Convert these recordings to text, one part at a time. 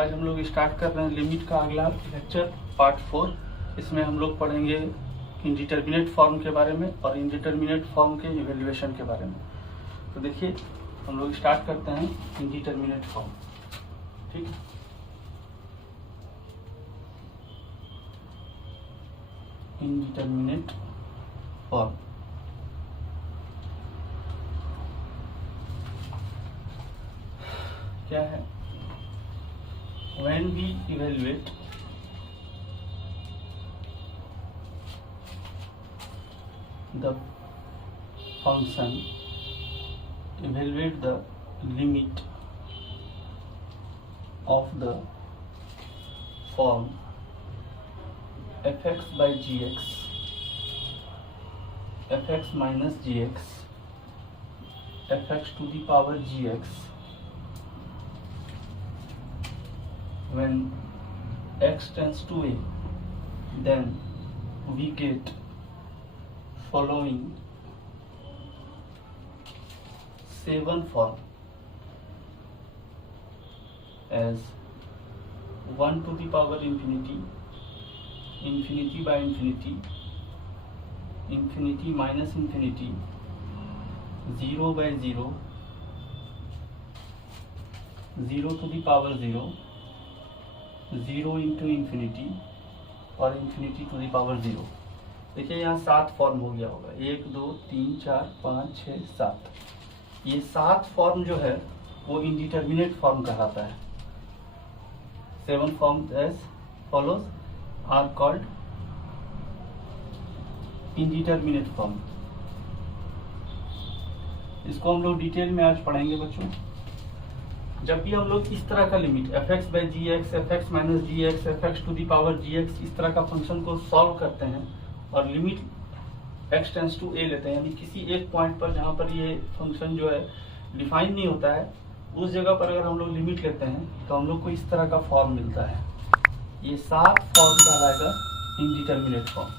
आज हम लोग स्टार्ट कर रहे हैं लिमिट का अगला लेक्चर पार्ट 4। इसमें हम लोग पढ़ेंगे इंडिटरमिनेट फॉर्म के बारे में और इंडिटरमिनेट फॉर्म के इवेल्युएशन के बारे में। तो देखिए हम लोग स्टार्ट करते हैं इंडिटरमिनेट फॉर्म। ठीक है, इंडिटरमिनेट फॉर्म क्या है? When we evaluate the function, evaluate the limit of the form fx by gx, fx minus gx, fx to the power gx, when x tends to a, then we get following 7 form as 1 to the power infinity, infinity by infinity, infinity minus infinity, 0 by 0, 0 to the power 0, 0 into infinity और infinity to the power 0। देखिए यहाँ 7 form हो गया होगा, 1 2 3 4 5 6 7। ये 7 form जो है वो इंडिटरमिनेट फॉर्म कहलाता है। 7 form as follows are called indeterminate form. इसको हम लोग डिटेल में आज पढ़ेंगे बच्चों। जब भी हम लोग इस तरह का limit fx by g x, f minus g x, f to the power g x, इस तरह का फंक्शन को सॉल्व करते हैं और limit x tends to a लेते हैं, यानी किसी एक पॉइंट पर जहां पर ये फंक्शन जो है डिफाइन नहीं होता है, उस जगह पर अगर हम लोग लिमिट लेते हैं तो हम लोग को इस तरह का फॉर्म मिलता है। ये 7 फॉर्म कहलाएगा इंडिटरमिनेट फॉर्म।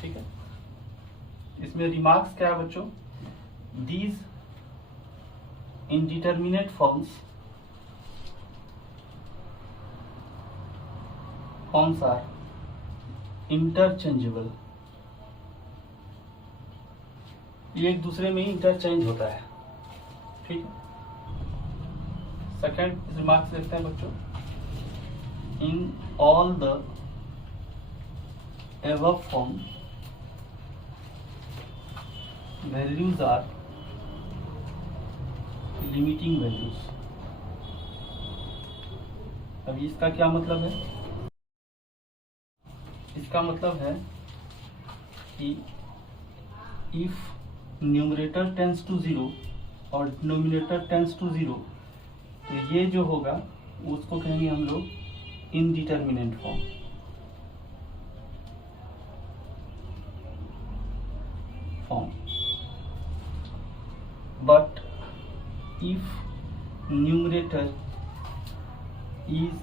ठीक है, इसमें रिमार्क्स क्या है बच्चों? These indeterminate forms are interchangeable. ये एक दूसरे में ही इंटरचेंज होता है। ठीक है, सेकेंड रिमार्क्स देखते हैं बच्चों। In all the above form values are limiting values. अभी इसका क्या मतलब है? इसका मतलब है कि इफ न्यूमरेटर टेंस टू 0 और डिनोमिनेटर टेंस टू 0, तो ये जो होगा उसको कहेंगे हम लोग indeterminate form. But if numerator is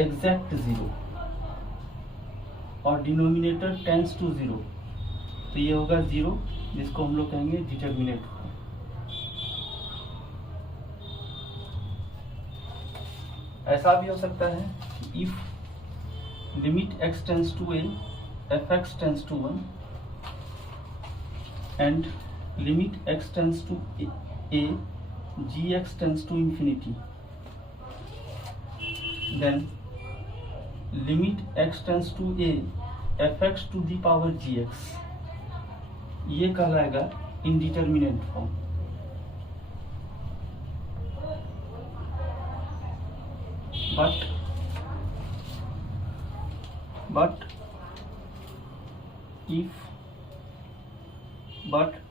exact 0 और डिनोमिनेटर टेंस टू 0, तो ये होगा 0, जिसको हम लोग कहेंगे डिटरमिनेट फॉर्म। ऐसा भी हो सकता है कि if limit x tends to a, fx tends to 1 and limit x tends to a, gx tends to infinity, then limit x tends to a, fx to the power gx, ये कहलाएगा indeterminate form. But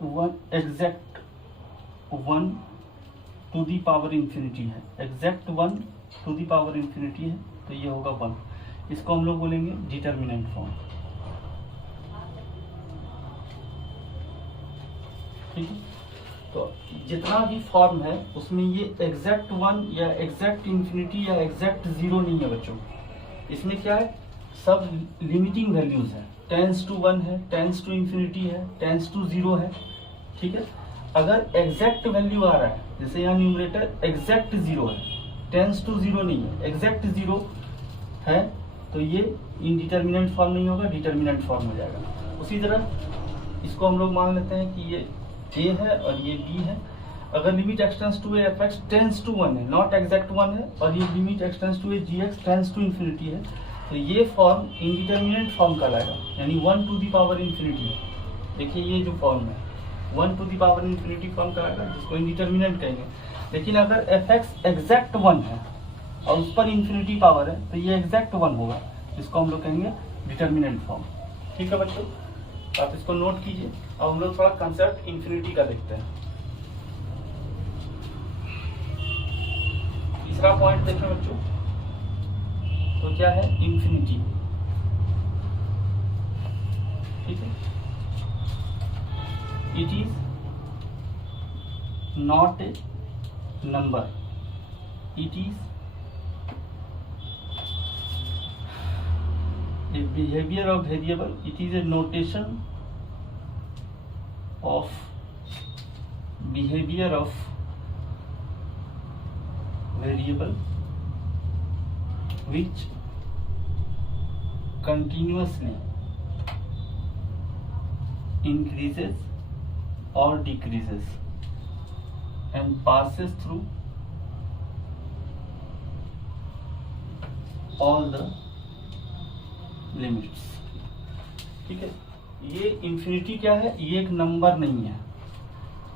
one exact 1 to the power infinity है, exact 1 to the power infinity है, तो ये होगा 1। इसको हम लोग बोलेंगे डिटरमिनेंट फॉर्म। ठीक है, तो जितना भी फॉर्म है उसमें ये एग्जैक्ट 1 या एग्जैक्ट इंफिनिटी या एग्जैक्ट 0 नहीं है बच्चों। इसमें क्या है? सब लिमिटिंग वैल्यूज है। टेंस टू 1 है, टेंस टू इंफिनिटी है, टेंस टू 0 है। ठीक है, अगर एग्जैक्ट वैल्यू आ रहा है, जैसे यहाँ न्यूमरेटर एग्जैक्ट 0 है, टेंस टू जीरो नहीं है, एग्जैक्ट जीरो है तो ये इनडिटर्मिनेंट फॉर्म नहीं होगा, डिटर्मिनेंट फॉर्म हो जाएगा। उसी तरह इसको हम लोग मान लेते हैं कि ये a है और ये b है। अगर limit x tends to f x tends to 1 है, नॉट एग्जैक्ट 1 है, और ये limit x tends to g x tends to infinity है, तो ये फॉर्म इनडिटर्मिनेंट फॉर्म कहलाएगा, यानी 1 टू द पावर इन्फिनिटी। देखिए ये जो फॉर्म है 1 to the power infinity form कहलाएगा, जिसको इनडिटर्मिनेंट कहेंगे। लेकिन अगर एफ एक्स एग्जैक्ट 1 है और उस पर इन्फिनिटी पावर है तो ये एग्जैक्ट 1 होगा, जिसको हम लोग कहेंगे डिटर्मिनेंट फॉर्म। ठीक है बच्चों, आप इसको नोट कीजिए। अब हम लोग थोड़ा कंसेप्ट इन्फिनिटी का देखते हैं। तीसरा पॉइंट देखें बच्चों, तो क्या है इन्फिनिटी। ठीक है, it is not a number, it is a behavior of variable, it is a notation of behavior of variable which continuously increases or decreases and passes through all the limits. ठीक है, ये infinity क्या है, ये एक number नहीं है,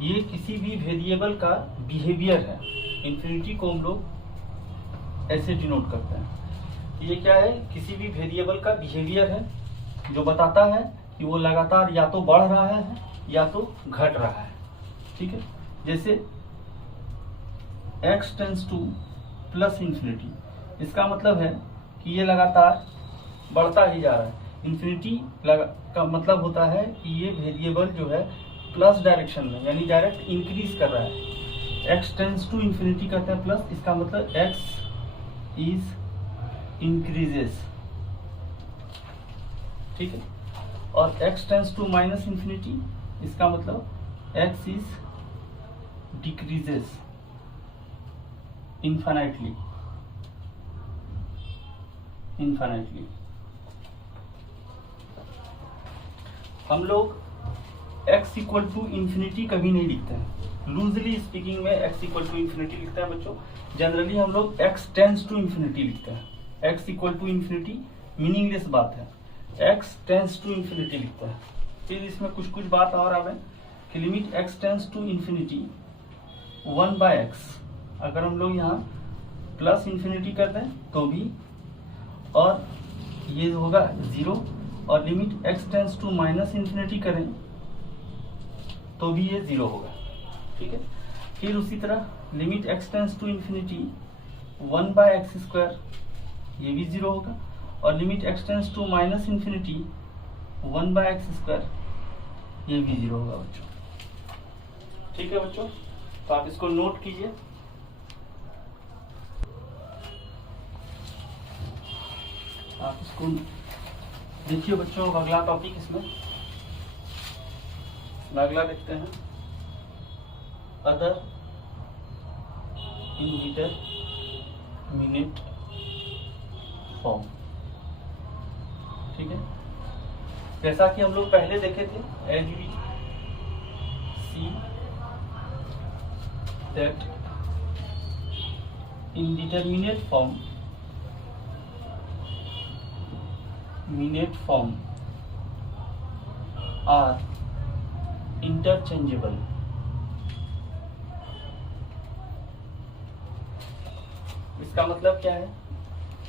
ये किसी भी वेरिएबल का बिहेवियर है। इंफिनिटी को हम लोग ऐसे डिनोट करते हैं। ये क्या है, किसी भी वेरिएबल का बिहेवियर है जो बताता है कि वो लगातार या तो बढ़ रहा है या तो घट रहा है। ठीक है, जैसे x tends two plus infinity, इसका मतलब है कि ये लगातार बढ़ता ही जा रहा है। इन्फिनिटी का मतलब होता है कि ये वेरिएबल जो है प्लस डायरेक्शन में, यानी डायरेक्ट इंक्रीज कर रहा है। x टेंस टू इंफिनिटी करते हैं प्लस, इसका मतलब x इज इंक्रीजेस। ठीक है, और x tends to minus infinity, इसका मतलब x इज डिक्रीजेस इनफाइनाइटली। हम लोग x इक्वल टू इंफिनिटी कभी नहीं लिखते हैं। लूजली स्पीकिंग में x इक्वल टू इंफिनिटी लिखते हैं बच्चों। जनरली हम लोग x टेंस टू इंफिनिटी लिखते हैं। x equal to infinity meaningless बात है, x टेंस टू इंफिनिटी लिखते हैं। फिर इसमें कुछ बात और आवे कि limit x tends to infinity 1/x, अगर हम लोग यहाँ प्लस इंफिनिटी कर दें तो भी, और ये होगा 0, और limit x tends to minus infinity करें तो भी ये 0 होगा। ठीक है, फिर उसी तरह limit x tends to infinity 1/x², ये भी 0 होगा, और limit x tends to minus infinity 1/x², ये भी 0 होगा बच्चों। ठीक है बच्चों, तो आप इसको नोट कीजिए। आप इसको देखिए बच्चों। अगला टॉपिक इसमें अगला देखते हैं, अदर इंडिटरमिनेट फॉर्म। ठीक है, जैसा कि हम लोग पहले देखे थे, as we see that indeterminate form are interchangeable। इसका मतलब क्या है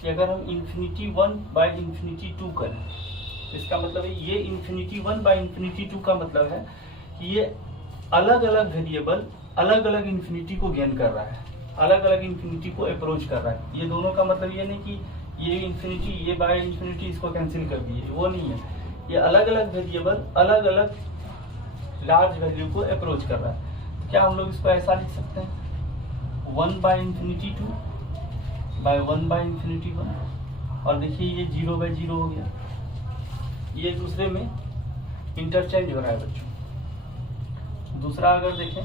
कि अगर हम इंफिनिटी 1/2 करें, इसका मतलब है ये इंफिनिटी 1/2 का मतलब है कि ये अलग अलग वेरिएबल अलग अलग इंफिनिटी को गेन कर रहा है, अलग अलग इंफिनिटी को अप्रोच कर रहा है। ये दोनों का मतलब ये नहीं कि ये इंफिनिटी ये बाय इंफिनिटी इसको कैंसिल कर दिए, वो नहीं है। ये अलग अलग वेरिएबल अलग अलग लार्ज वैल्यू को अप्रोच कर रहा है। क्या हम लोग इसको ऐसा लिख सकते हैं 1/2 by 1/1, और देखिए ये 0/0 हो गया, ये दूसरे में इंटरचेंज हो रहा है बच्चों। दूसरा अगर देखें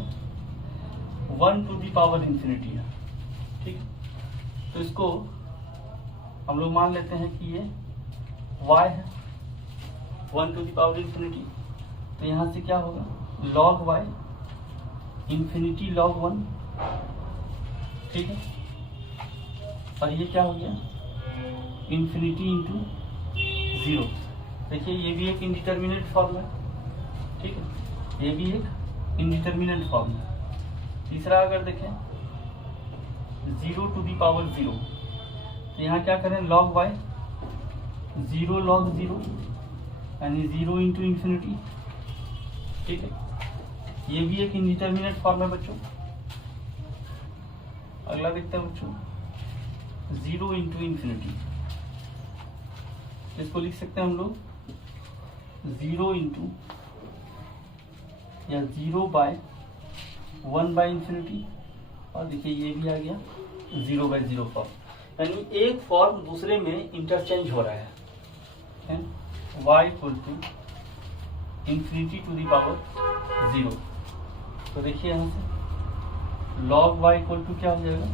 1 टू द पावर इंफिनिटी है। ठीक, तो इसको हम लोग मान लेते हैं कि ये y है 1 टू द पावर इंफिनिटी। तो यहाँ से क्या होगा, log y इंफिनिटी log 1, ठीक है। और ये क्या हो गया, इंफिनिटी इंटू 0। देखिए ये भी एक इंडिटरमिनेट फॉर्म है, ठीक है, ये भी एक इंडिटरमिनेट फॉर्म है। तीसरा अगर देखें 0 टू द पावर 0, तो यहाँ क्या करें, log y 0 log 0 यानी 0 इंटू इंफिनिटी, ठीक है। ये भी एक इंडिटरमिनेट फॉर्म है बच्चों। अगला देखते हैं बच्चों 0 इंटू इंफिनिटी, इसको लिख सकते हैं हम लोग 0 इंटू या 0 बाय 1 बाय इंफिनिटी। और देखिए ये भी आ गया 0 बाय 0 फॉर्म, यानी एक फॉर्म दूसरे में इंटरचेंज हो रहा है। y equal to infinity to the power 0। तो देखिए यहाँ से log y इक्वल टू क्या हो जाएगा,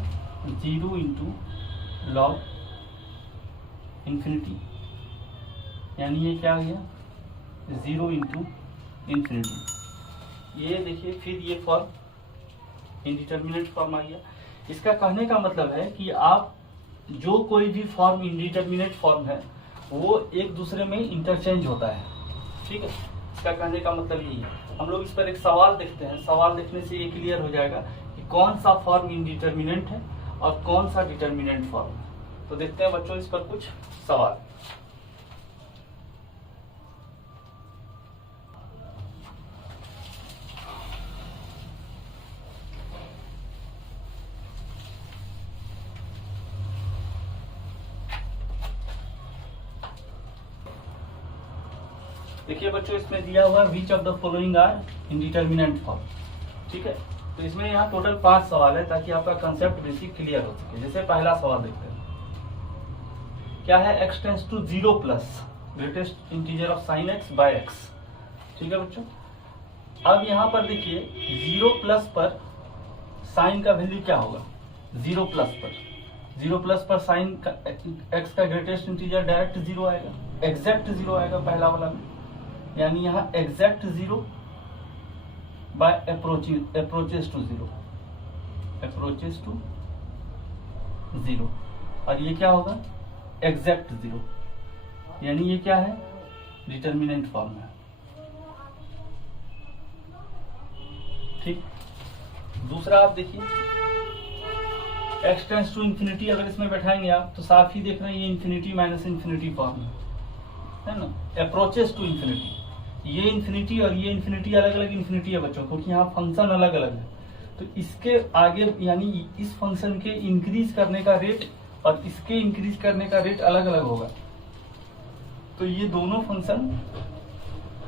0 इंटू log इंफिनिटी, यानी ये क्या आ गया 0 इंटू इंफिनिटी। ये देखिए फिर ये फॉर्म इंडिटरमिनेट फॉर्म आ गया। इसका कहने का मतलब है कि आप जो कोई भी फॉर्म इंडिटरमिनेट फॉर्म है वो एक दूसरे में इंटरचेंज होता है, ठीक है। इसका कहने का मतलब यही है। हम लोग इस पर एक सवाल देखते हैं, सवाल देखने से ये क्लियर हो जाएगा कि कौन सा फॉर्म इंडिटरमिनेंट है और कौन सा डिटरमिनेंट फॉर्म है। तो देखते हैं बच्चों इस पर कुछ सवाल। देखिए बच्चों इसमें दिया हुआ which of the following are indeterminate form, ठीक है। तो इसमें यहाँ टोटल 5 सवाल है ताकि आपका कंसेप्ट बेसिक क्लियर हो सके। जैसे पहला सवाल देखते हैं, क्या है, x tends to 0 plus greatest integer of sine x by x, ठीक है बच्चों। अब यहाँ पर देखिए 0 प्लस पर साइन का वैल्यू क्या होगा, 0 प्लस पर साइन का x का ग्रेटेस्ट इंटीजर डायरेक्ट 0 आएगा, एग्जैक्ट 0 आएगा पहला वाला में, यानी यहाँ एग्जैक्ट 0 बाय अप्रोचेस टू 0, और ये क्या होगा, एग्जैक्ट 0, यानी ये क्या है, डिटरमिनेंट फॉर्म है, ठीक। दूसरा आप देखिए x टेंस टू इंफिनिटी, अगर इसमें बैठाएंगे आप तो साफ ही देख रहे हैं ये इंफिनिटी माइनस इंफिनिटी फॉर्म है ना। अप्रोचेस टू इंफिनिटी, ये इंफिनिटी और ये इंफिनिटी अलग अलग इंफिनिटी है बच्चों, क्योंकि यहाँ फंक्शन अलग अलग है। तो इसके आगे यानी इस फंक्शन के इंक्रीज करने का रेट और इसके इंक्रीज करने का रेट अलग अलग होगा। तो ये दोनों फंक्शन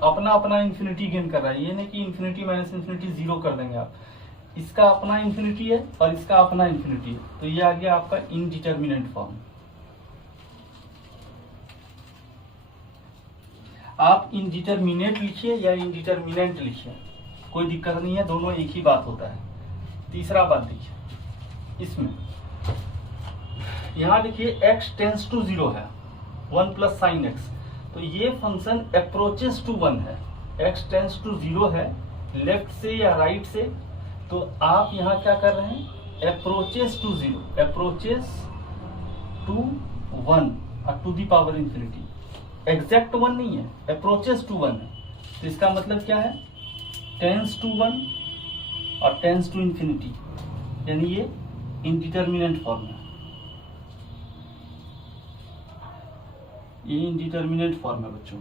अपना अपना इंफिनिटी गेन कर रहा है, ये नहीं कि इंफिनिटी माइनस इंफिनिटी 0 कर देंगे आप। इसका अपना इंफिनिटी है और इसका अपना इंफिनिटी है, तो ये आ गया आपका इनडिटरमिनेंट फॉर्म। आप इनडिटरमिनेट लिखिए या इनडिटरमिनेंट लिखिए, कोई दिक्कत नहीं है, दोनों एक ही बात होता है। तीसरा बात देखिए, इसमें यहां देखिए x टेंस टू 0 है, 1 प्लस साइन x, तो ये फंक्शन अप्रोचेस टू 1 है, x टेंस टू 0 है लेफ्ट से या राइट से, तो आप यहाँ क्या कर रहे हैं, अप्रोचेस टू 0, अप्रोचेस टू 1 और to the power infinity, exact 1 नहीं है, अप्रोचेस टू 1 है। तो इसका मतलब क्या है, टेंस टू 1 और टेंस टू इंफिनिटी, यानी ये इनडिटरमिनेंट फॉर्म है, ये इनडिटरमिनेंट फॉर्म है बच्चों।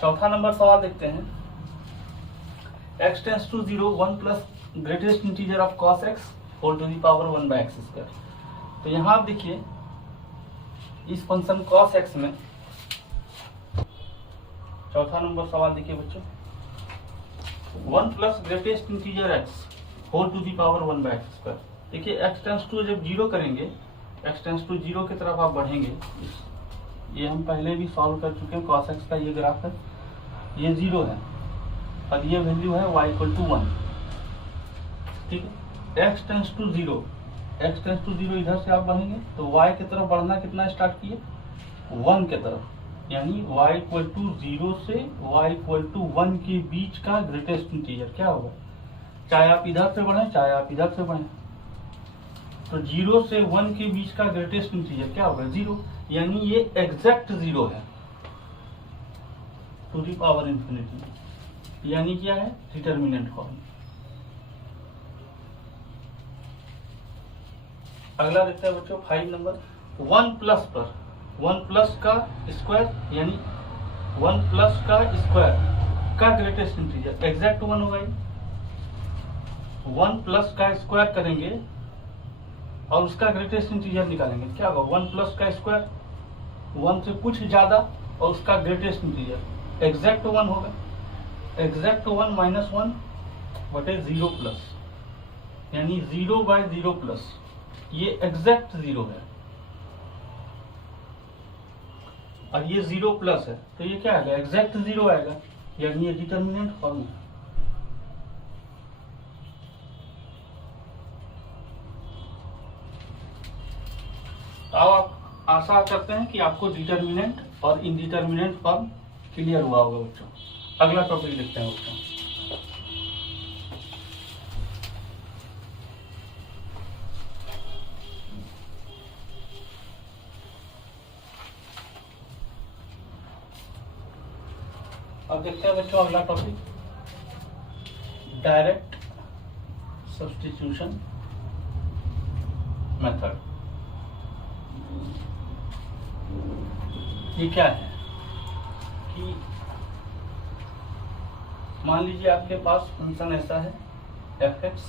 चौथा नंबर सवाल देखते हैं, x tends to 0 1 plus greatest integer of cos x whole to the power 1 by x square. तो यहाँ आप देखिए इस फंक्शन cos x में, चौथा नंबर सवाल देखिए बच्चों, 1 plus greatest integer x whole to the power 1 by x square. देखिए x टेंस टू जब 0 करेंगे, x टेंस टू 0 की तरफ आप बढ़ेंगे, ये हम पहले भी सॉल्व कर चुके हैं, cos x का ये ग्राफ है, ये 0 है और ये वैल्यू है y इक्वल टू 1, ठीक है। x tends to 0 x tends to 0 इधर से आप बढ़ेंगे तो y की तरफ बढ़ना कितना स्टार्ट किए 1 के तरफ, यानी y इक्वल टू 0 से y इक्वल टू 1 के बीच का ग्रेटेस्ट इंटीजर क्या होगा, चाहे आप इधर से बढ़े चाहे आप इधर से बढ़े, तो 0 से 1 के बीच का ग्रेटेस्ट इंटीजर क्या होगा 0, यानी ये एग्जैक्ट 0 है टू दी पावर इंफिनिटी, यानी क्या है डिटर्मिनेंट फॉर्म। अगला देखते हैं बच्चों 5 नंबर 1 प्लस पर 1 प्लस का स्क्वायर यानी 1 प्लस का स्क्वायर का ग्रेटेस्ट इंटीजर एग्जैक्ट 1 होगा, 1 प्लस का स्क्वायर करेंगे और उसका ग्रेटेस्ट इंटीजर निकालेंगे, क्या होगा 1 प्लस का स्क्वायर 1 से कुछ ज्यादा और उसका ग्रेटेस्ट इंटीजर एग्जैक्ट 1 होगा, एग्जैक्ट 1 माइनस 1 बटे 0 प्लस, यानी 0 बाय 0 प्लस, ये एग्जैक्ट 0 है और ये 0 प्लस है तो ये क्या आएगा एग्जैक्ट 0 आएगा, यानी ये डिटर्मिनेंट फॉर्म है। अब आप आशा करते हैं कि आपको डिटर्मिनेंट और इनडिटर्मिनेंट फॉर्म क्लियर हुआ होगा बच्चों। अगला टॉपिक देखते हैं बच्चों। अब देखते हैं बच्चों अगला टॉपिक डायरेक्ट सब्स्टिट्यूशन मेथड। ये क्या है कि मान लीजिए आपके पास फंक्शन ऐसा है fx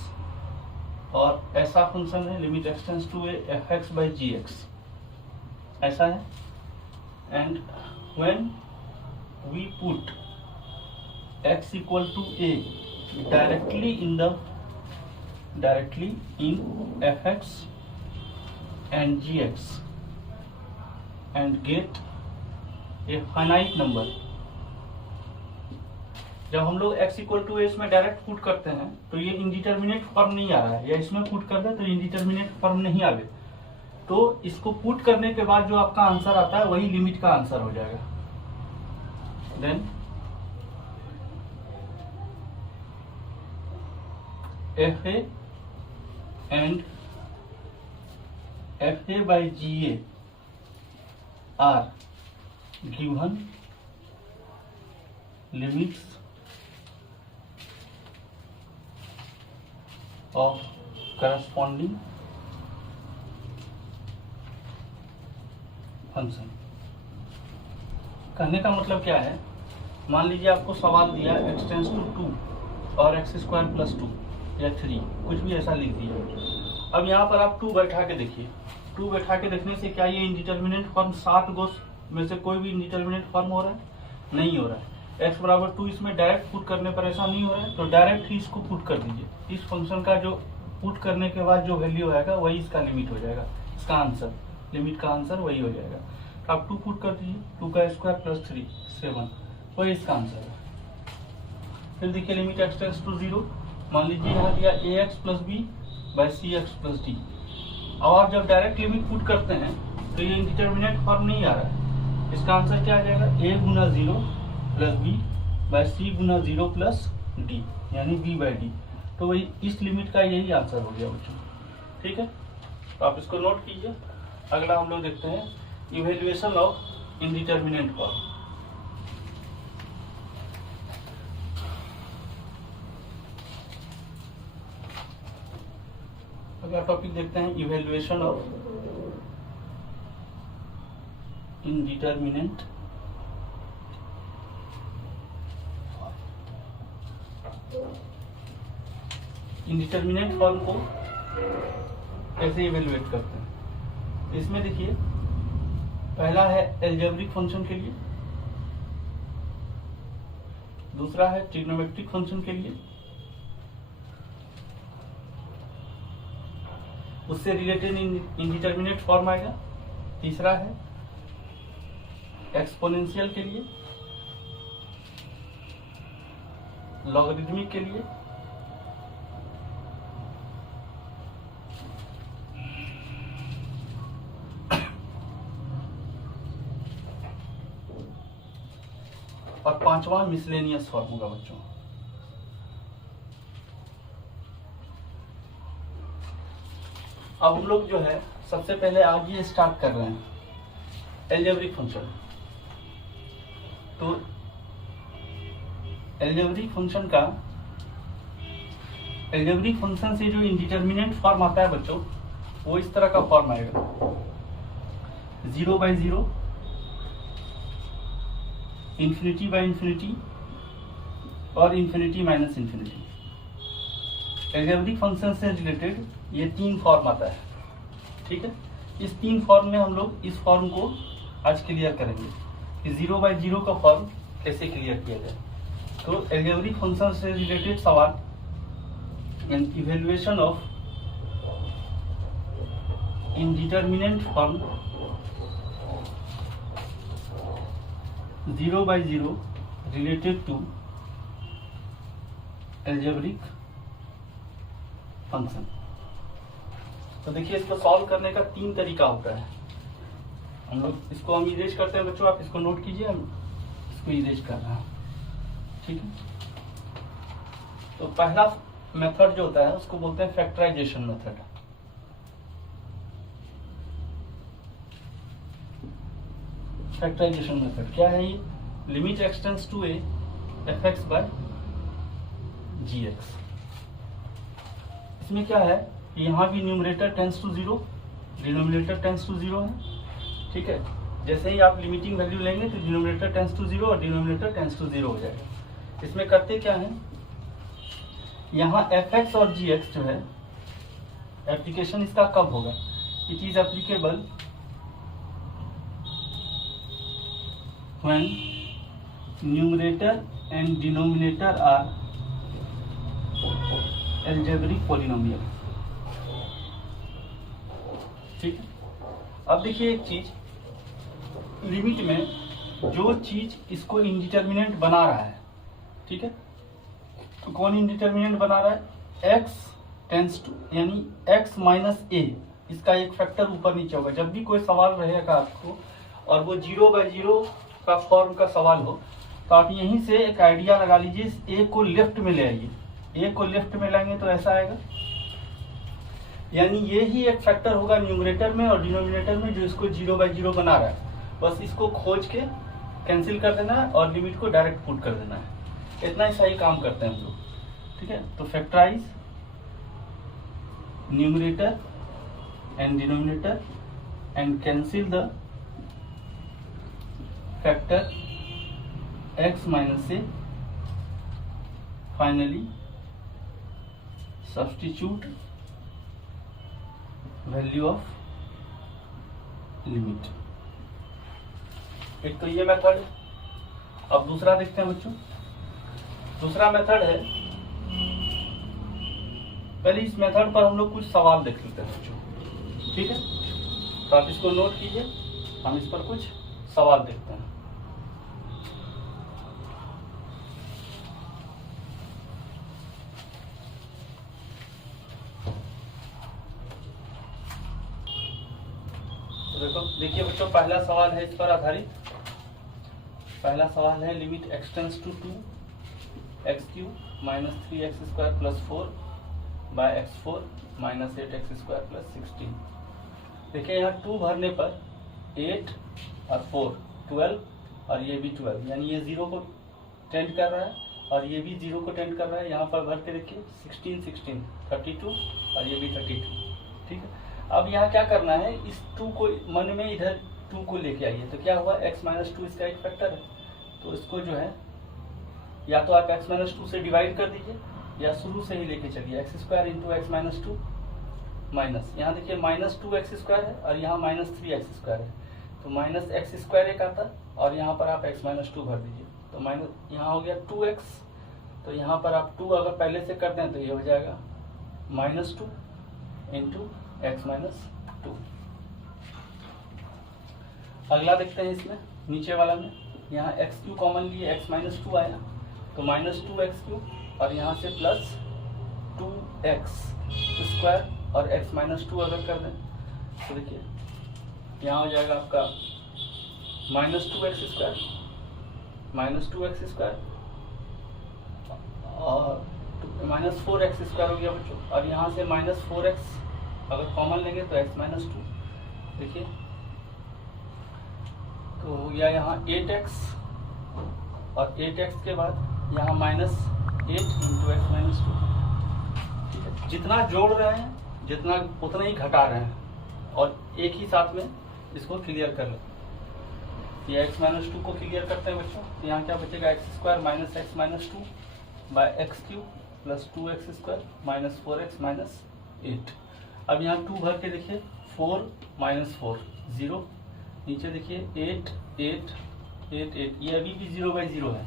और ऐसा फंक्शन है limit x tends to a fx by gx ऐसा है, and when we put x equal to a directly in fx and gx and get a finite number। जब हम लोग x equal to a इसमें direct put करते हैं तो ये इंडिटर्मिनेट फॉर्म नहीं आ रहा है, या इसमें पुट कर दे तो इंडिटर्मिनेट फॉर्म नहीं आवे, तो इसको पुट करने के बाद जो आपका आंसर आता है वही लिमिट का आंसर हो जाएगा। Then fa and fa by ga are given limits of corresponding function. कहने का मतलब क्या है, मान लीजिए आपको सवाल दिया x टेंड्स टू 2 और x स्क्वायर प्लस 2 या 3 कुछ भी ऐसा लिख दिया। अब यहाँ पर आप 2 बैठा के देखिए, 2 बैठा के देखने से क्या ये इंडिटर्मिनेंट फॉर्म 7 गो में से कोई भी इंडिटर्मिनेंट फॉर्म हो रहा है, नहीं हो रहा है। x बराबर 2 इसमें डायरेक्ट पुट करने पर ऐसा नहीं हो रहा है, तो डायरेक्ट ही इसको पुट कर दीजिए। इस फंक्शन का जो पुट करने के बाद जो वैल्यू आएगा वही इसका लिमिट हो जाएगा, इसका आंसर लिमिट का आंसर वही हो जाएगा। तो आप 2 पुट कर दीजिए, 2 का स्क्वायर प्लस 3 7, वही इसका आंसर है। फिर देखिए लिमिट x टेंड्स टू 0, मान लीजिए यहाँ दिया ax plus b by c x plus d. अब आप जब डायरेक्ट लिमिट पुट करते हैं तो ये इंडिटर्मिनेट फॉर्म नहीं आ रहा है, इसका आंसर क्या आ जाएगा a गुना 0 प्लस बी बाई सी गुना 0 प्लस डी, यानी b बाई डी। तो वही इस लिमिट का यही आंसर हो गया बच्चों, ठीक है। तो आप इसको नोट कीजिए। अगला हम लोग देखते हैं इवेल्युएशन ऑफ इनडिटर्मिनेट फॉर्म। अगला टॉपिक देखते हैं evaluation of indeterminate indeterminate form को कैसे इवेल्युएट करते हैं। इसमें देखिए पहला है एल्जेब्रिक फंक्शन के लिए, दूसरा है ट्रिग्नोमेट्रिक फंक्शन के लिए, उससे रिलेटेड इंडिटर्मिनेट फॉर्म आएगा, तीसरा है एक्सपोनेंशियल के लिए, लॉगरिथमिक के लिए, और पांचवा मिसलेनियस फॉर्म होगा बच्चों। अब हम लोग जो है सबसे पहले आज ये स्टार्ट कर रहे हैं एल्जेब्रिक फंक्शन। तो एल्जेब्रिक फंक्शन से जो इंडिटरमिनेंट फॉर्म आता है बच्चों, वो इस तरह का फॉर्म आएगा 0/0, ∞/∞ और ∞-∞। एल्जेब्रिक फंक्शन से रिलेटेड ये 3 फॉर्म आता है, ठीक है। इस 3 फॉर्म में हम लोग इस फॉर्म को आज क्लियर करेंगे कि 0/0 का फॉर्म कैसे क्लियर किया जाए। तो एल्जेब्रिक फंक्शन से रिलेटेड सवाल and evaluation of indeterminate form 0/0 related to algebraic function. तो देखिए, इसको सॉल्व करने का 3 तरीका होता है। हम इरेज करते हैं बच्चों, आप इसको नोट कीजिए, हम इसको इरेज कर रहे हैं, ठीक है। तो पहला मेथड जो होता है उसको बोलते हैं फैक्टराइजेशन मेथड। फैक्टराइजेशन मेथड क्या है? ये limit x tends to A f(x)/gx। इसमें क्या है, यहाँ भी numerator tends to 0, denominator tends to 0 है, ठीक है। जैसे ही आप लिमिटिंग वैल्यू लेंगे तो डिनोमिनेटर टेंड्स टू 0 और डिनोमिनेटर टेंड्स टू 0 हो जाएगा। इसमें करते क्या है, यहाँ fx और gx जो है, एप्लीकेशन इसका कब होगा? It is applicable when numerator and denominator are algebraic polynomial, ठीक है। अब देखिए एक चीज, लिमिट में जो चीज इसको इंडिटरमिनेंट बना रहा है, ठीक है, तो कौन इंडिटरमिनेंट बना रहा है? x टेंड्स टू, यानी x माइनस a, इसका एक फैक्टर ऊपर नीचे होगा। जब भी कोई सवाल रहेगा आपको और वो 0/0 का फॉर्म का सवाल हो, तो आप यहीं से एक आइडिया लगा लीजिए, इस a को लेफ्ट में ले आइए। a को लेफ्ट में लाएंगे तो ऐसा आएगा, यानी ये ही एक फैक्टर होगा न्यूमरेटर में और डिनोमिनेटर में जो इसको 0/0 बना रहा है। बस इसको खोज के कैंसिल कर देना है और लिमिट को डायरेक्ट पुट कर देना है। इतना ही सही काम करते हैं हम लोग, ठीक है। तो factorise numerator and denominator and cancel the factor x minus a, finally substitute value of limit। एक तो ये मेथड है। अब दूसरा देखते हैं बच्चों। दूसरा मेथड है, पहले इस मेथड पर हम लोग कुछ सवाल देख लेते हैं बच्चों, ठीक है। तो आप इसको नोट कीजिए, हम इस पर कुछ सवाल देखते हैं। देखिए बच्चों, पहला सवाल है इस पर आधारित। पहला सवाल है limit x tends to 2x³ - 3x² + 4/x4 - 8x² + 16। देखिए यहाँ 2 भरने पर 8 और 4 12 और ये भी 12, यानी ये 0 को टेंड कर रहा है और ये भी 0 को टेंड कर रहा है। यहाँ पर भर के देखिए 16 16 32 और ये भी 32, ठीक है। अब यहाँ क्या करना है, इस 2 को मन में इधर 2 को लेके आइए। तो क्या हुआ, x - 2 इसका एक फैक्टर है, तो इसको जो है या तो आप x - 2 से डिवाइड कर दीजिए या शुरू से ही लेके चलिए। x² × x - 2 माइनस, यहाँ देखिए -2x² है और यहाँ -3x² है, तो -x² एक आता है और यहाँ पर आप x - 2 भर दीजिए। तो माइनस यहाँ हो गया 2x, तो यहाँ पर आप 2 अगर पहले से कर दें तो ये हो जाएगा -2 × x - 2। अगला देखते हैं, इसमें नीचे वाला में यहाँ x³ कॉमन लिए, x - 2 आया तो -2x³ और यहाँ से प्लस 2x² और x - 2 अगर कर दें तो देखिए यहाँ हो जाएगा आपका -2x² माइनस 2x² और माइनस 4x² हो गया बच्चों। और यहाँ से माइनस 4x अगर कॉमन लेंगे तो x माइनस 2, देखिए तो हो गया यहाँ 8x और 8x के बाद यहाँ माइनस 8 इंटू एक्स माइनस 2। ठीक है, जितना जोड़ रहे हैं जितना उतना ही घटा रहे हैं और एक ही साथ में इसको क्लियर कर लें। ये x माइनस 2 को क्लियर करते हैं बच्चों, तो यहाँ क्या बचेगा x² minus x minus 2 by x³ plus 2x² minus 4x minus 8। अब यहाँ 2 भर के देखिए 4 माइनस 4 0, नीचे देखिए 8 8 8 8, ये अभी भी 0/0 है।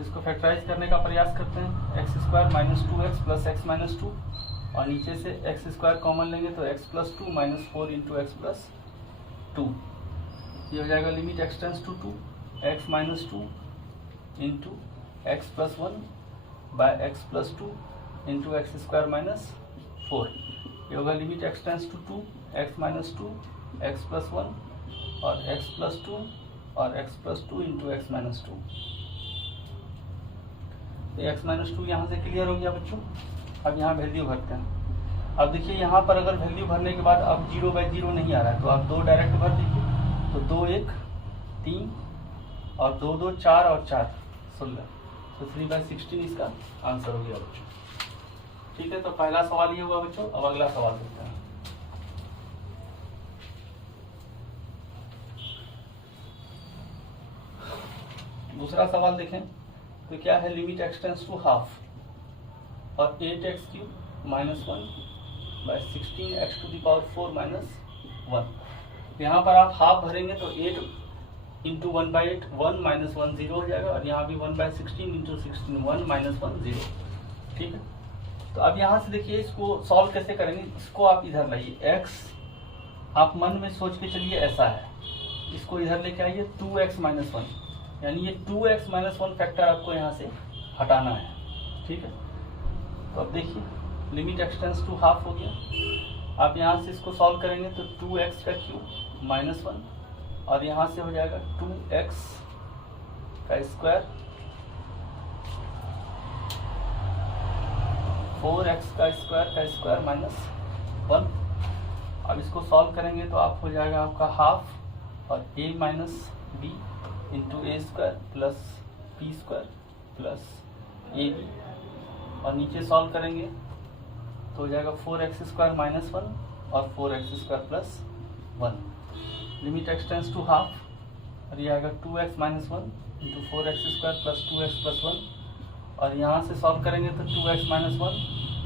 इसको फैक्टराइज करने का प्रयास करते हैं। x² minus 2x plus x minus 2 और नीचे से x² कॉमन लेंगे तो x plus 2 minus 4 into x plus 2। ये हो जाएगा limit x tends to 2 x minus 2 into x plus 1 by x plus 2 into x² minus 4। ये होगा limit x tends to 2 x minus 2 x plus 1 और x plus 2 और x plus 2 into x minus 2। तो x minus 2 यहाँ से clear हो गया बच्चों। अब यहाँ वैल्यू भरते हैं। अब देखिए यहाँ पर अगर वैल्यू भरने के बाद अब 0/0 नहीं आ रहा है तो आप 2 डायरेक्ट भर दीजिए। तो 2 1 3 और 2 2 4 और 4 16, तो 3/16 इसका आंसर हो गया बच्चों। ठीक है, तो पहला सवाल ये हुआ बच्चों। अब अगला सवाल देखते हैं। दूसरा सवाल देखें तो क्या है, limit x tends to half और 8x³ minus 1 by 16x to the power 4 minus 1। यहाँ पर आप हाफ भरेंगे तो 8 इंटू 1/8 1 माइनस 1 0 हो जाएगा और यहाँ भी 1/16 इंटू 16 1 माइनस 1 0। ठीक है, तो अब यहाँ से देखिए इसको सॉल्व कैसे करेंगे। इसको आप इधर लाइए, x आप मन में सोच के चलिए ऐसा है, इसको इधर लेके आइए 2x माइनस 1, यानी ये 2x माइनस 1 फैक्टर आपको यहाँ से हटाना है। ठीक है, तो अब देखिए limit x tends to half हो गया। आप यहाँ से इसको सॉल्व करेंगे तो 2x³ माइनस 1 और यहाँ से हो जाएगा 2x का स्क्वायर 4x का स्क्वायर माइनस 1। अब इसको सॉल्व करेंगे तो आप हो जाएगा आपका हाफ और a minus b into a² plus b² plus ab और नीचे सॉल्व करेंगे तो हो जाएगा 4x² माइनस 1 और 4x² plus 1। Limit x tends to half और ये आएगा 2x minus 1 into 4x² plus 2x plus 1 और यहाँ से सॉल्व करेंगे तो 2x minus 1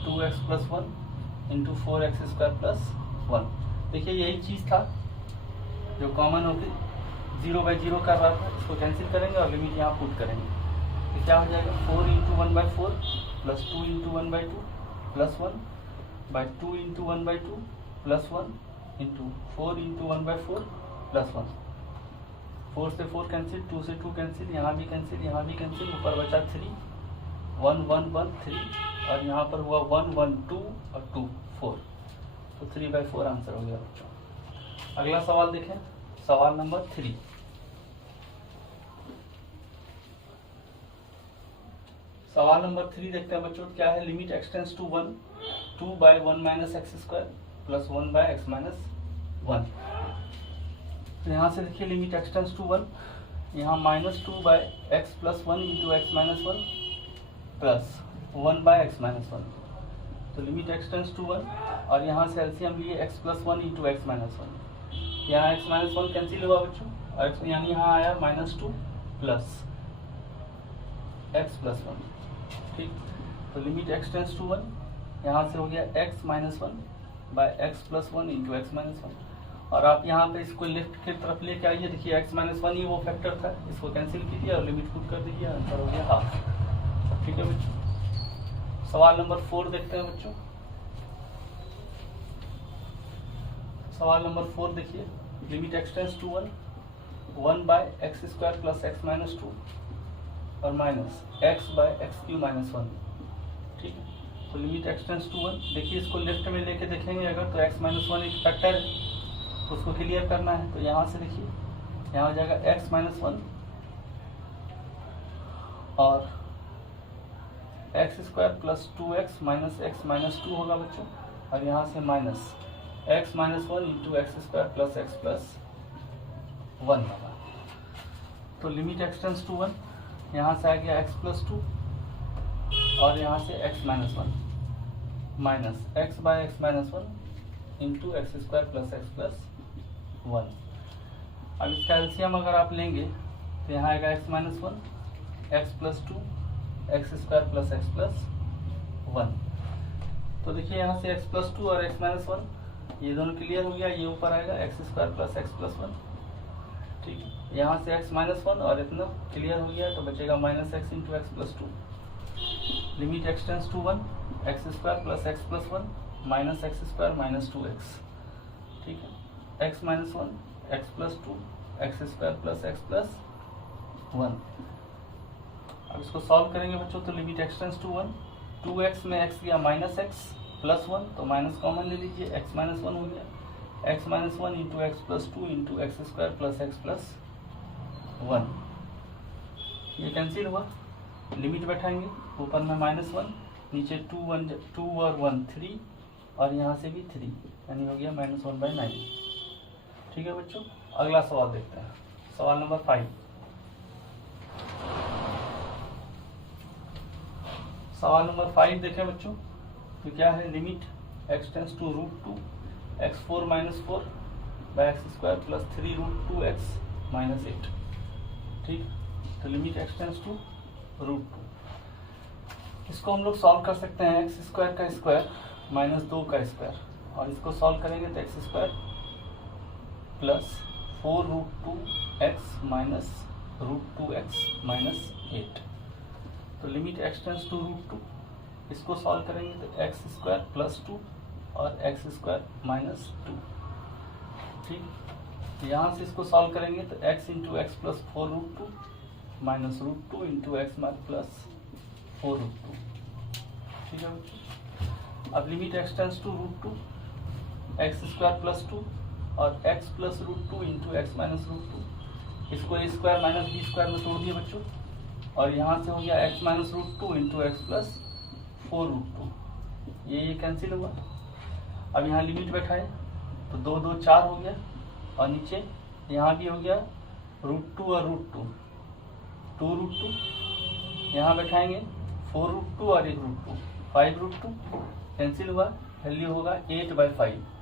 2x plus 1 into 4x² plus 1। देखिए यही चीज़ था जो कॉमन होगी 0/0 कर रहा था, इसको कैंसिल करेंगे और लिमिट यहाँ पुट करेंगे तो क्या हो जाएगा 4 into 1/4 plus 2 into 1/2 plus 1 by 2 into 1/2 plus 1 into 4 into 1/4 plus 1। 4 से 4 कैंसिल, 2 से 2 कैंसिल, यहाँ भी कैंसिल, यहाँ भी कैंसिल, ऊपर बचा 3 1 1 1 3 और यहाँ पर हुआ 1 1 2 और 2 4, तो 3/4 आंसर हो गया बच्चों। अगला सवाल देखें, सवाल नंबर 3। सवाल नंबर 3 देखते हैं बच्चों, क्या है, limit x tends to 1 2 by 1 minus x² plus 1 by x minus 1। तो यहाँ से देखिए लिमिट x टेंड्स टू 1, यहाँ minus 2 by x plus 1 into x minus 1 plus 1 by x minus 1। तो लिमिट x टेंड्स टू 1 और यहाँ से एलसीएम लिए x plus 1 into x minus 1। यहाँ x माइनस 1 कैंसिल हुआ बच्चों और यानी यहाँ आया -2 प्लस x प्लस 1। ठीक, तो लिमिट x टेंड्स टू 1, यहाँ से हो गया x minus 1 by x plus 1 into x minus 1 और आप यहाँ पे इसको लेफ्ट की तरफ लेके आइए। देखिए x माइनस 1 ही वो फैक्टर था, इसको कैंसिल कीजिए और लिमिट पुट कर दीजिए, आंसर हो गया हाफ। ठीक है बच्चों, सवाल नंबर 4 देखते हैं बच्चों। सवाल नंबर 4 देखिए, limit x tends to 1 by x² plus x minus 2 और minus x bye x³ minus 1। ठीक है, तो लिमिट x टेंड्स टू 1, देखिए इसको लेफ्ट में लेके देखेंगे अगर तो x माइनस 1 एक फैक्टर है, उसको क्लियर करना है। तो यहाँ से देखिए यहाँ हो जाएगा x माइनस 1 और x square plus 2x minus x minus 2 होगा बच्चों, और यहाँ से minus x minus 1 into x square plus x plus 1 होगा। तो लिमिट एक्स टेंड्स टू 1, यहाँ से आ गया x प्लस 2 और यहाँ से x minus 1 minus x by x minus 1 into x square plus x plus 1। अब इसका एलसीएम अगर आप लेंगे तो यहाँ आएगा x minus 1 x plus 2 x square plus x plus 1। तो देखिए यहाँ से x प्लस 2 और x माइनस 1 ये दोनों क्लियर हो गया, ये ऊपर आएगा x square plus x plus 1। ठीक है, यहाँ से x माइनस 1 और इतना क्लियर हो गया तो बचेगा minus x into x plus 2। Limit x tends to 1 x square plus x plus 1 minus x square minus 2x। ठीक है, x minus 1 x plus 2 x square plus x plus 1। अब इसको सॉल्व करेंगे बच्चों तो limit x tends to 1, 2x में x गया minus x plus 1 तो माइनस कॉमन ले लीजिए, x माइनस 1 हो गया x minus 1 into x plus 2 into x square plus x plus 1। ये कैंसिल हुआ, लिमिट बैठाएंगे, ऊपर में माइनस 1 नीचे 2 और 1 3 और यहाँ से भी 3 यानी हो गया माइनस 1/9। ठीक है बच्चों, अगला सवाल देखते हैं, सवाल नंबर 5। सवाल नंबर 5 देखें बच्चों तो क्या है, limit x tends to √2 x4 minus 4 by x square plus 3 √2 x minus 8। ठीक, तो लिमिट एक्स टेंड्स टू √2, इसको हम लोग सॉल्व कर सकते हैं एक्स स्क्वायर का स्क्वायर माइनस 2 का स्क्वायर, और इसको सॉल्व करेंगे तो x square plus 4 √2 x minus √2 x minus 8। तो लिमिट एक्स टेंड्स टू √2, इसको सॉल्व करेंगे तो एक्स स्क्वायर प्लस 2 और एक्स स्क्वायर माइनस 2। ठीक, यहाँ से इसको सॉल्व करेंगे तो x into x plus 4 √2 minus √2 into x plus 4 √2। ठीक है बच्चों, अब limit x tends to √2 x square plus 2 और x plus √2 into x minus √2, इसको a square minus b square में तोड़ दिए बच्चों, और यहाँ से हो गया x minus √2 into x plus 4 √2, ये कैंसिल हुआ। अब यहाँ लिमिट बैठाए तो 2 2 4 हो गया, और नीचे यहाँ भी हो गया √2 और √2 2 √2, यहाँ बैठाएंगे 4 √2 और 1 √2 5 √2 कैंसिल हुआ, वैल्यू होगा 8/5।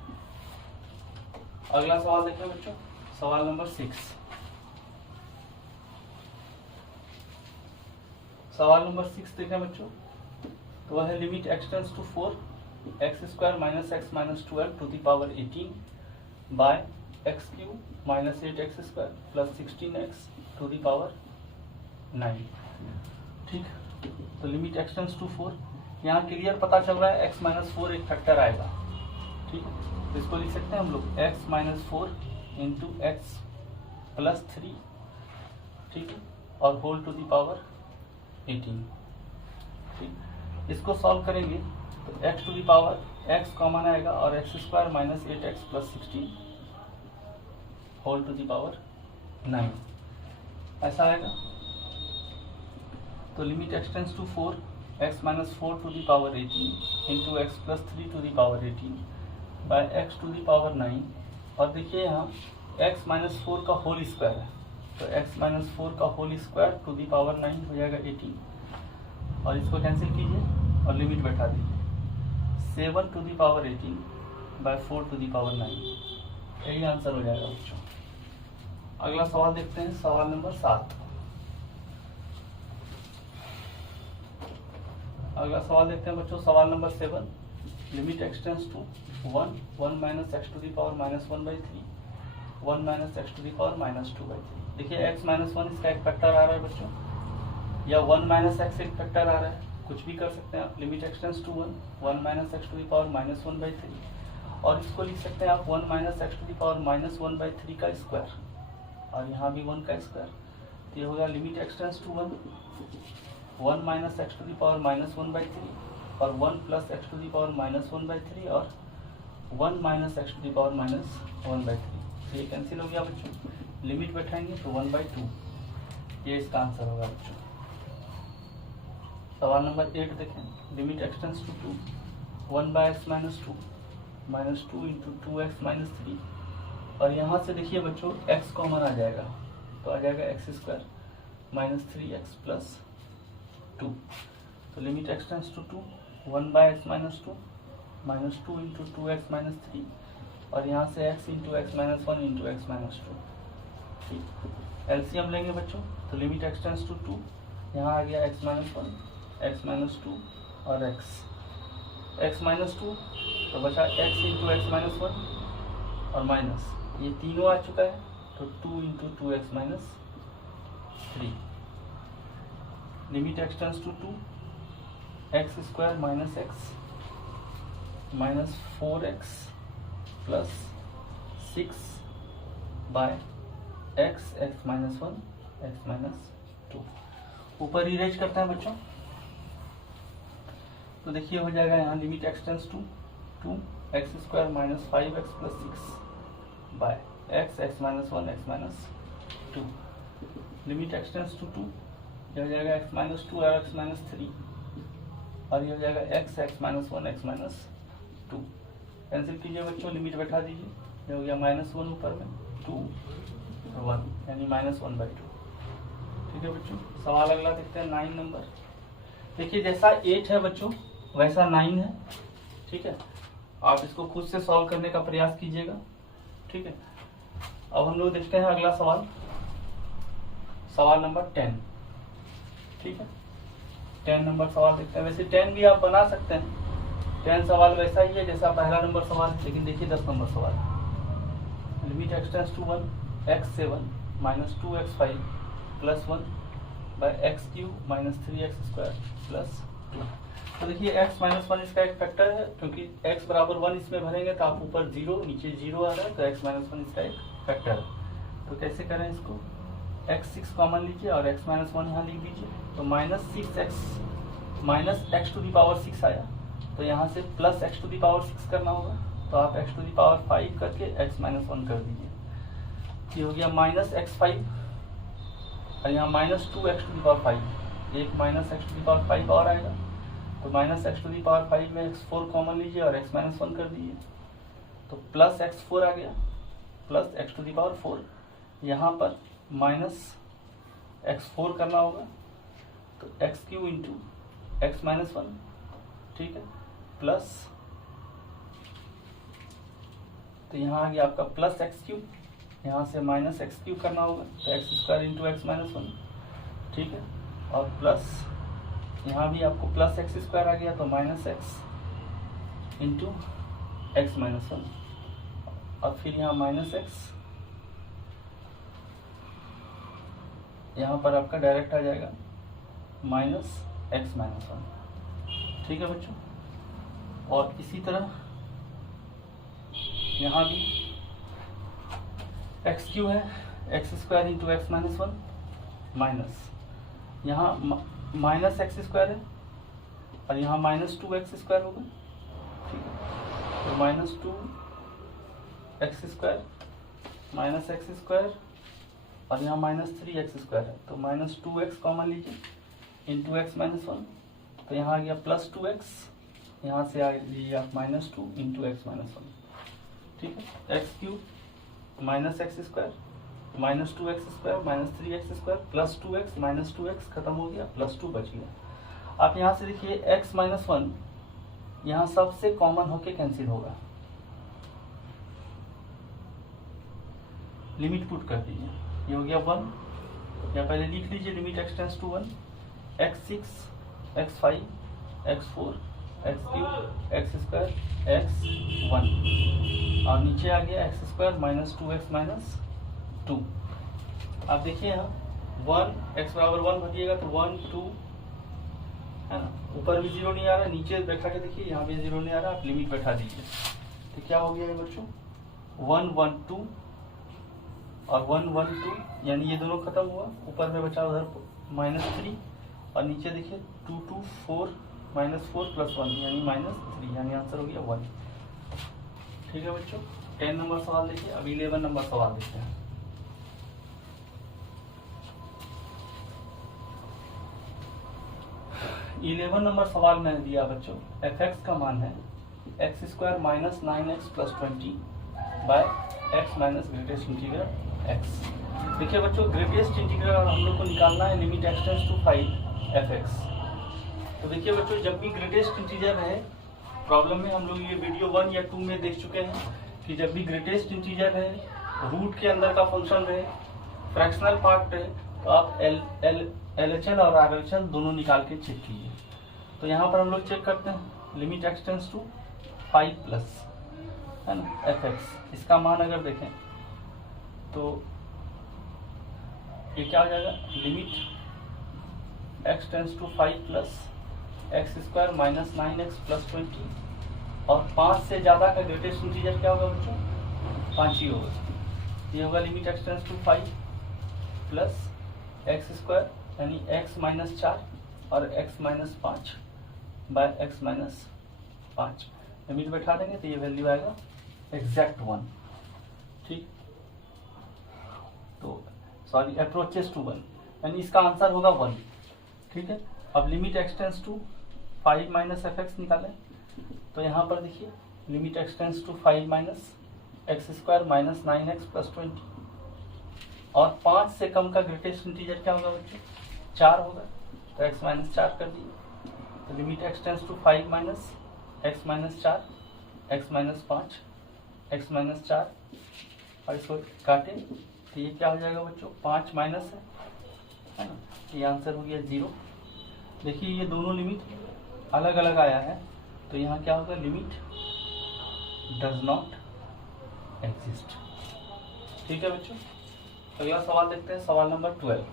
अगला सवाल देखें बच्चों, सवाल नंबर 6। सवाल नंबर 6 देखें बच्चों तो वह है limit x tends to 4 x square minus x minus 12 to the power 18 by x cube minus 8x square plus 16x to the power 9। ठीक, तो लिमिट एक्स टेंड्स टू 4, यहाँ क्लियर पता चल रहा है x माइनस 4 एक फैक्टर आएगा। ठीक, तो इसको लिख सकते हैं हम लोग x minus 4 into x plus 3। ठीक है, और होल टू द पावर 18। ठीक, इसको सॉल्व करेंगे तो x to the power x common आएगा और x square minus 8x plus 16 whole to the power 9 ऐसा आएगा। तो limit x tends to 4 x minus 4 to the power 18 into x plus 3 to the power 18 by x to the power 9, और देखिए यहाँ x minus 4 का whole square है तो x minus 4 का whole square to the power 9 हो जाएगा 18, और इसको कैंसिल कीजिए और लिमिट बैठा दीजिए 7 to the power 18 by 4 to the power 9, यही आंसर हो जाएगा बच्चों। अगला सवाल देखते हैं, सवाल नंबर 7। अगला सवाल देखते हैं बच्चों, सवाल नंबर 7। Limit x tends to 1 minus x to the power minus 1/3 1 minus x to the power minus 2/3। देखिए x माइनस 1 इसका एक फैक्टर आ रहा है बच्चों, या 1 माइनस एक्स एक फैक्टर आ रहा है, कुछ भी कर सकते हैं आप। Limit x tends to 1 minus x to the power minus 1/3, और इसको लिख सकते हैं आप 1 minus x to the power minus 1/3 का स्क्वायर, और यहाँ भी 1 का स्क्वायर, तो ये होगा limit x tends to 1 minus x to the power minus 1/3 और 1 plus x to the power minus 1/3 और 1 minus x to the power minus 1/3। तो ये कैंसिल हो गया बच्चों, लिमिट बैठाएंगे तो 1/2, ये इसका आंसर होगा बच्चों। सवाल नंबर 8 देखें, limit x tends to 2 1 by x minus 2 into 2x minus 3, और यहाँ से देखिए बच्चों x कॉमन आ जाएगा तो आ जाएगा x square minus 3x plus 2। तो limit x tends to 2 1 by x minus 2 into 2x minus 3, और यहाँ से x into x minus 1 into x minus 2। ठीक, एलसीएम लेंगे बच्चों, तो लिमिट एक्सटेंड्स टू 2, यहाँ आ गया x माइनस 1 एक्स माइनस 2 और x माइनस 2, तो बचा x इंटू एक्स माइनस 1 और माइनस ये तीनों आ चुका है, तो 2 into 2x minus 3। Limit x tends to 2 x square minus x minus 4x plus 6 by x minus 1 x minus 2। ऊपर इरेज करते हैं बच्चों, तो देखिए हो जाएगा यहाँ limit x tends to 2 x square minus 5x plus 6 by x minus 1 x minus 2। Limit x tends to 2, ये हो जाएगा x माइनस 2 और x माइनस 3, और ये हो जाएगा x minus 1 x minus 2। Cancel कीजिए बच्चों, लिमिट बैठा दीजिए, ये हो गया -1 ऊपर में 2 और 1 यानी -1/2। ठीक है बच्चों, सवाल अगला देखते हैं 9 नंबर। देखिए जैसा 8 है बच्चों वैसा 9 है। ठीक है, आप इसको खुद से सॉल्व करने का प्रयास कीजिएगा। ठीक है, अब हम लोग देखते हैं अगला सवाल, सवाल नंबर 10। ठीक है, 10 नंबर सवाल देखते हैं। वैसे 10 भी आप बना सकते हैं, 10 सवाल वैसा ही है जैसा पहला नंबर सवाल है, लेकिन देखिए 10 नंबर सवाल। Limit x tends to 1 x7 minus 2x5 plus 1 by x³ minus 3x² plus 2। तो देखिए x माइनस 1 इसका एक फैक्टर है, क्योंकि x बराबर 1 इसमें भरेंगे तो आप ऊपर 0 नीचे 0 आ रहा है, तो x माइनस 1 इसका एक फैक्टर है। तो कैसे करें इसको, x6 कॉमन लीजिए और x माइनस 1 यहाँ लिख दीजिए, तो minus 6x minus x to the power 6 आया, तो यहाँ से plus x to the power 6 करना होगा, तो आप x टू दी पावर 5 करके x माइनस 1 कर दीजिए। ये हो गया माइनस x5 और यहाँ minus 2x to the power 5, एक minus x to the power 5 और आएगा, तो minus x to the power 5 में x4 कॉमन लीजिए और x माइनस 1 कर दीजिए, तो प्लस x4 आ गया, plus x to the power 4, यहाँ पर माइनस x4 करना होगा, तो x³ इंटू एक्स माइनस 1। ठीक है, प्लस, तो यहाँ आ गया आपका प्लस x³, यहाँ से माइनस x³ करना होगा, तो x² इंटू एक्स माइनस 1। ठीक है, और प्लस यहाँ भी आपको प्लस x² आ गया, तो minus x into x minus 1, और फिर यहाँ माइनस x, यहाँ पर आपका डायरेक्ट आ जाएगा माइनस एक्स माइनस 1। ठीक है बच्चों, और इसी तरह यहाँ भी x³ है, x² into x minus 1 minus, यहाँ माइनस x² है और यहाँ माइनस 2x² होगा। ठीक है, तो माइनस 2x² माइनस x² और यहाँ माइनस 3x² है, तो माइनस 2x कॉमन लीजिए इंटू एक्स माइनस 1, तो यहाँ आ गया प्लस 2x, यहाँ से आ लीजिए आप माइनस 2 इंटू एक्स माइनस 1। ठीक है, x³ minus x² minus 2x² minus 3x² plus 2x minus 2x खत्म हो गया, प्लस 2 बच गया। आप यहाँ से देखिए x माइनस 1 यहाँ सबसे कॉमन होके कैंसिल होगा, लिमिट पुट कर दीजिए, ये हो गया 1, या पहले लिख लीजिए limit x tends to 1 x6 x5 x4 x³ x² x1, और नीचे आ गया x² माइनस 2x माइनस 2। आप देखिए यहाँ 1 x बराबर 1 भरिएगा तो 1 2 है ना, ऊपर भी 0 नहीं आ रहा, नीचे बैठा के देखिए यहाँ भी 0 नहीं आ रहा, आप लिमिट बैठा दीजिए, तो क्या हो गया है बच्चों 1 1 2 और 1 1 2, यानी ये दोनों खत्म हुआ, ऊपर में बचा उधर -3 और नीचे देखिए 2 2 4 -4 प्लस 1 यानी -3, यानी आंसर हो गया 1। ठीक है बच्चों, 10 नंबर सवाल देखिए। अब 11 नंबर सवाल देखते हैं। 11 नंबर सवाल मैंने दिया बच्चों, fx का मान है x square minus 9x plus 20 by x minus greatest integral x। देखिए बच्चों, ग्रेटेस्ट इंटीग्रल हम लोग को निकालना है limit x tends to 5 fx। तो देखिए बच्चों, जब भी ग्रेटेस्ट इंटीजर है, प्रॉब्लम में हम लोग ये वीडियो 1 या 2 में देख चुके हैं कि जब भी ग्रेटेस्ट इंटीजर है, रूट के अंदर का फंक्शन रहे, फ्रैक्शनल पार्ट रहे, तो आप LHL और RHL दोनों निकाल के चेक कीजिए। तो यहाँ पर हम लोग चेक करते हैं limit x tends to 5 plus, है ना, fx। इसका मान अगर देखें तो ये क्या हो जाएगा, limit x tends to 5 plus x square minus 9x plus 20, और 5 से ज़्यादा का ग्रेटेस्ट इंटीजर क्या होगा बच्चों, 5 ही होगा। ये होगा limit x tends to 5 plus x square यानी x माइनस 4 और x minus 5 by x minus 5। Limit बैठा देंगे तो ये वैल्यू आएगा एग्जैक्ट 1। ठीक, तो सॉरी अप्रोचेस टू 1, यानी इसका आंसर होगा 1। ठीक है, अब limit x tends to 5 minus fx निकालें। तो यहाँ पर देखिए limit x tends to 5 minus x square minus 9x plus 20, और 5 से कम का ग्रेटेस्ट इंटीजर क्या होगा बच्चों, 4 होगा, तो x माइनस 4 कर दिए। तो limit x tends to 5 minus x minus 4 x minus 5 x minus 4, और इसको काटे तो ये क्या हो जाएगा बच्चों, 5 माइनस है ना, ये आंसर हो गया 0। देखिए ये दोनों लिमिट अलग अलग आया है, तो यहाँ क्या होगा, लिमिट डज नॉट एग्जिस्ट। ठीक है बच्चों, अगला सवाल देखते हैं, सवाल नंबर 12।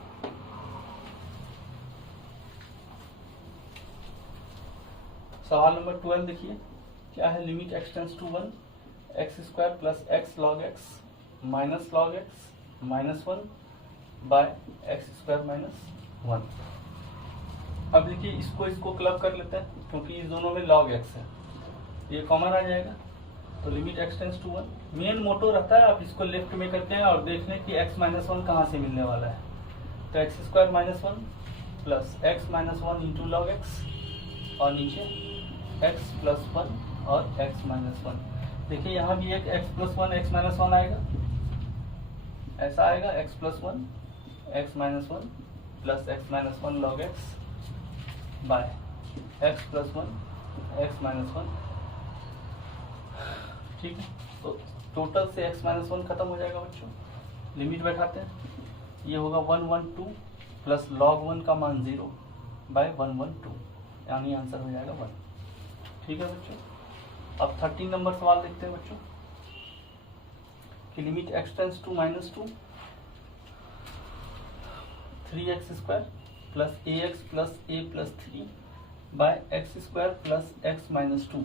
सवाल नंबर 12 देखिए क्या है, limit x tends to 1 x square plus x log x minus log x minus 1 by x square minus 1। अब देखिए इसको क्लब कर लेते हैं, क्योंकि इस दोनों में log x है, ये कॉमन आ जाएगा। तो limit x tends to 1, main motto रहता है आप इसको लेफ्ट में करते हैं और देख लें कि x माइनस 1 कहाँ से मिलने वाला है। तो x square minus 1 plus x minus 1 into log x, और नीचे x प्लस 1 और x माइनस 1। देखिए यहाँ भी एक x प्लस 1 x माइनस 1 आएगा, ऐसा आएगा x plus 1 x minus 1 plus x minus 1 log x by x plus 1 x minus 1। ठीक है, तो टोटल से x माइनस 1 खत्म हो जाएगा बच्चों। लिमिट बैठाते हैं, ये होगा 112 प्लस लॉग 1 का मान 0 बाय 112, यानी आंसर हो जाएगा 1। ठीक है बच्चों, अब 13 नंबर सवाल देखते हैं बच्चों कि limit x tends to minus 2 3x स्क्वायर plus ax plus a plus 3 by x square plus x minus 2।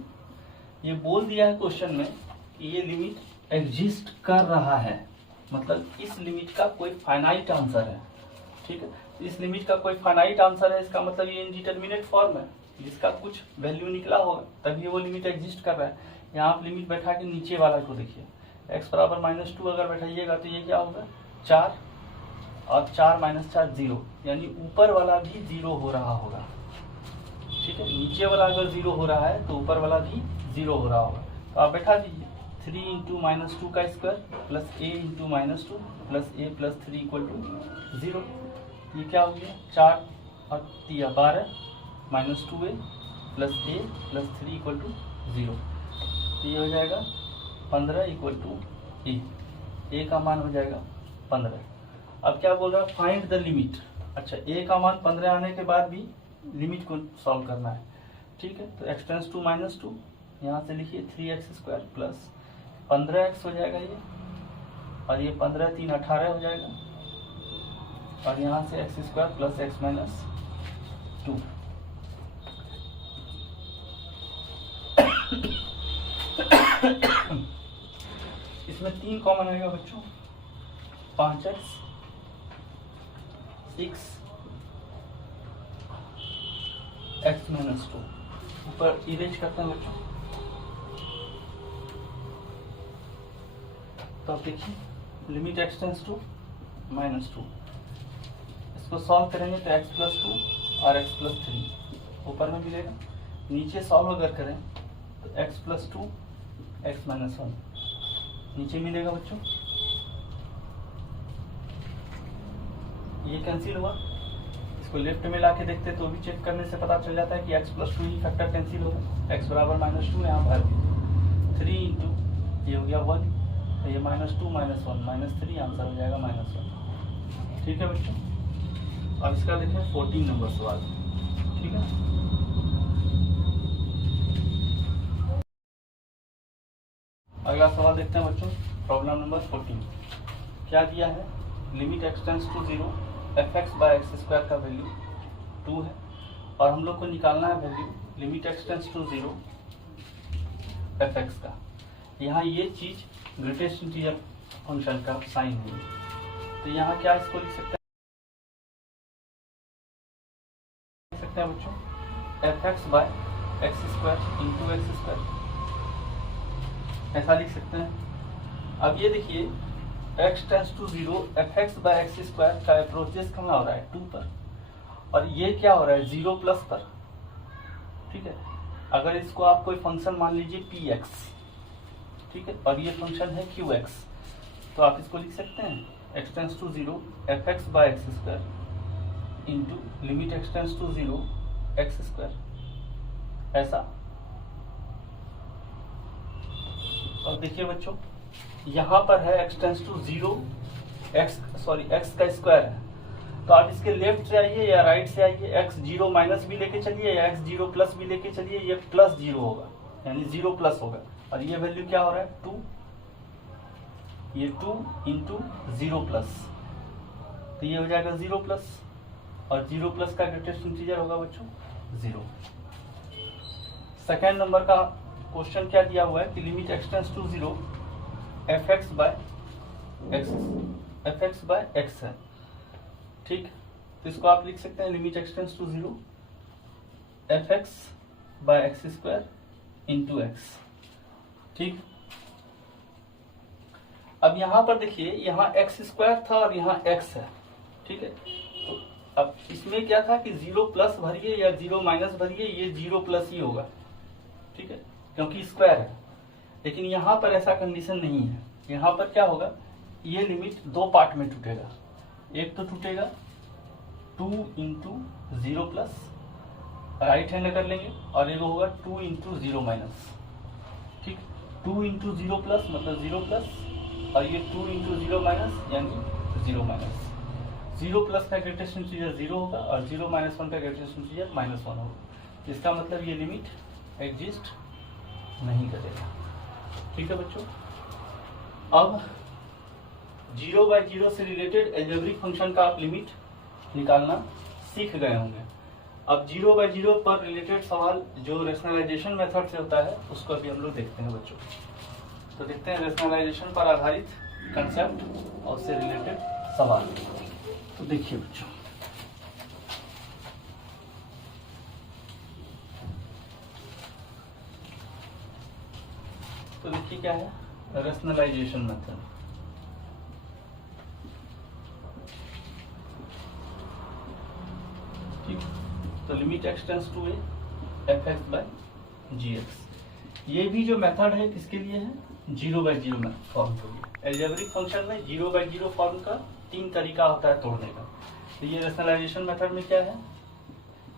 ये बोल दिया है क्वेश्चन में कि ये लिमिट एग्जिस्ट कर रहा है, मतलब इस लिमिट का कोई फाइनाइट आंसर है। ठीक है, इस लिमिट का कोई फाइनाइट आंसर है, इसका मतलब ये इनडिटरमिनेट फॉर्म है, जिसका कुछ वैल्यू निकला होगा तभी वो लिमिट एग्जिस्ट कर रहा है। यहाँ आप लिमिट बैठा के नीचे वाला को देखिए, x बराबर -2 अगर बैठाइएगा तो ये क्या होगा 4, और 4 माइनस 4 0, यानी ऊपर वाला भी 0 हो रहा होगा। ठीक है, नीचे वाला अगर 0 हो रहा है तो ऊपर वाला भी 0 हो रहा होगा। तो आप बैठा दीजिए 3 इंटू माइनस 2 का square plus a into minus 2 plus a plus 3 equal to 0। ये क्या हो गया, 4 और 3 12 minus 2a plus a plus 3 equal to 0। तो ये हो जाएगा 15 इक्वल टू a का मान हो जाएगा 15। अब क्या बोल रहा है, फाइंड द लिमिट। अच्छा, a का मान 15 आने के बाद भी लिमिट को सॉल्व करना है। ठीक है, तो x टेंड्स टू माइनस 2, यहाँ से लिखिए 3x स्क्वायर प्लस 15x हो जाएगा ये, और ये 15 3 18 हो जाएगा, और यहाँ से x square plus x minus 2। इसमें 3 कॉमन आएगा बच्चों, 5x 6 x माइनस 2। ऊपर इरेज करते हैं बच्चों, तो आप देखिए limit x tends to minus 2, इसको सॉल्व करेंगे तो x प्लस 2 और x प्लस 3, ऊपर में मिलेगा, नीचे सॉल्व अगर करें तो x प्लस 2 x माइनस 1 नीचे मिलेगा बच्चों। ये कैंसिल हुआ, इसको लेफ्ट में लाके देखते तो भी चेक करने से पता चल जाता है कि x प्लस 2 ही फैक्टर कैंसिल होगा, x बराबर -2 यहाँ भर दिया, 3 इंटू ये हो गया 1, ये -2 -1 -3 आंसर हो जाएगा -1। ठीक है बच्चों, अब इसका देखें 14 नंबर सवाल। ठीक है, अगला सवाल देखते हैं बच्चों, प्रॉब्लम नंबर 14। क्या दिया है, limit x tends to 0 fx by x square का वैल्यू 2 है और हम लोग को निकालना है value limit x tends to 0 fx का। यहाँ ये चीज ग्रेटेस्ट इंटीजर फंक्शन का साइन है, तो यहाँ क्या इसको लिख सकते हैं बच्चों, fx by x square into x square, ऐसा लिख सकते हैं। अब ये देखिए x tends to 0 fx by x square का अप्रोचेस कहाँ हो रहा है 2 पर, और ये क्या हो रहा है 0 प्लस पर। ठीक है, अगर इसको आप कोई फंक्शन मान लीजिए px, ठीक है, और ये फंक्शन है qx, तो आप इसको लिख सकते हैं x tends to 0 fx by x square into limit x tends to 0 x square, ऐसा। और देखिए बच्चों, यहाँ पर है x टेंड्स टू 0 x का स्क्वायर है, तो आप इसके लेफ्ट से आइए या राइट से आइए, x 0 माइनस भी लेके चलिए या x 0 प्लस भी लेके चलिए, ये प्लस 0 होगा, यानी 0 प्लस होगा। और ये वैल्यू क्या हो रहा है 2, ये 2 इंटू 0 प्लस, तो ये हो जाएगा 0 प्लस, और 0 प्लस का ग्रेटेस्ट इंटीजर होगा बच्चों 0। सेकेंड नंबर का क्वेश्चन क्या दिया हुआ है कि limit x tends to 0 fx by x है। ठीक, तो इसको आप लिख सकते हैं limit x tends to 0 fx by x square into x. ठीक, अब यहां पर देखिए, यहाँ एक्स स्क्वायर था और यहाँ x है। ठीक है, तो अब इसमें क्या था कि 0 प्लस भरिए या 0 माइनस भरिए, ये 0 प्लस ही होगा। ठीक है, क्योंकि स्क्वायर है, लेकिन यहाँ पर ऐसा कंडीशन नहीं है। यहाँ पर क्या होगा, ये लिमिट दो पार्ट में टूटेगा, एक तो टूटेगा 2 इंटू 0 प्लस, राइट हैंड कर लेंगे, और एक होगा 2 इंटू 0 माइनस। ठीक, 2 इंटू 0 प्लस मतलब 0 प्लस, और ये 2 इंटू 0 माइनस यानी 0 माइनस। 0 प्लस का ग्रेटेस्ट इंटीजर 0 होगा और 0 माइनस 1 का ग्रेटेस्ट इंटीजर -1 होगा। इसका मतलब ये लिमिट एग्जिस्ट नहीं करेगा। ठीक है बच्चों, अब 0/0 से रिलेटेड एल्जेब्रिक फंक्शन का आप लिमिट निकालना सीख गए होंगे। अब 0/0 पर रिलेटेड सवाल जो रेशनलाइजेशन मेथड से होता है, उसको अभी हम लोग देखते हैं बच्चों। तो देखते हैं रेशनलाइजेशन पर आधारित कंसेप्ट और उससे रिलेटेड सवाल। तो देखिए बच्चों, तो देखिए क्या है रेशनलाइजेशन मेथड। ठीक, तो limit x tends to fx by gx, ये भी जो मेथड है किसके लिए है, 0/0 फॉर्म के लिए। एल्जेब्रिक फंक्शन में 0/0 फॉर्म का 3 तरीका होता है तोड़ने का। तो ये रेशनलाइजेशन मेथड में क्या है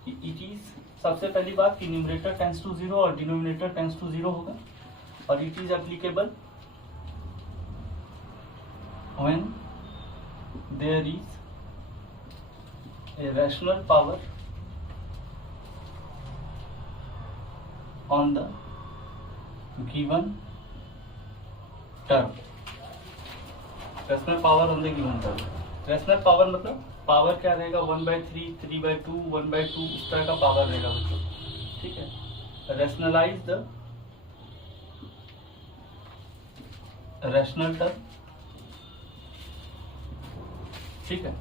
कि इट इज, सबसे पहली बात कि न्यूमरेटर टेंड्स टू 0 और डिनोमिनेटर टेंड्स टू 0 होगा, और it is applicable when there is a rational power on the given term. Rational power on the given term, rational power मतलब पावर क्या रहेगा 1/3, 3/2, 1/2, इस तरह का पावर रहेगा बच्चों। ठीक है, रैशनलाइज द रैशनल टर्म। ठीक है,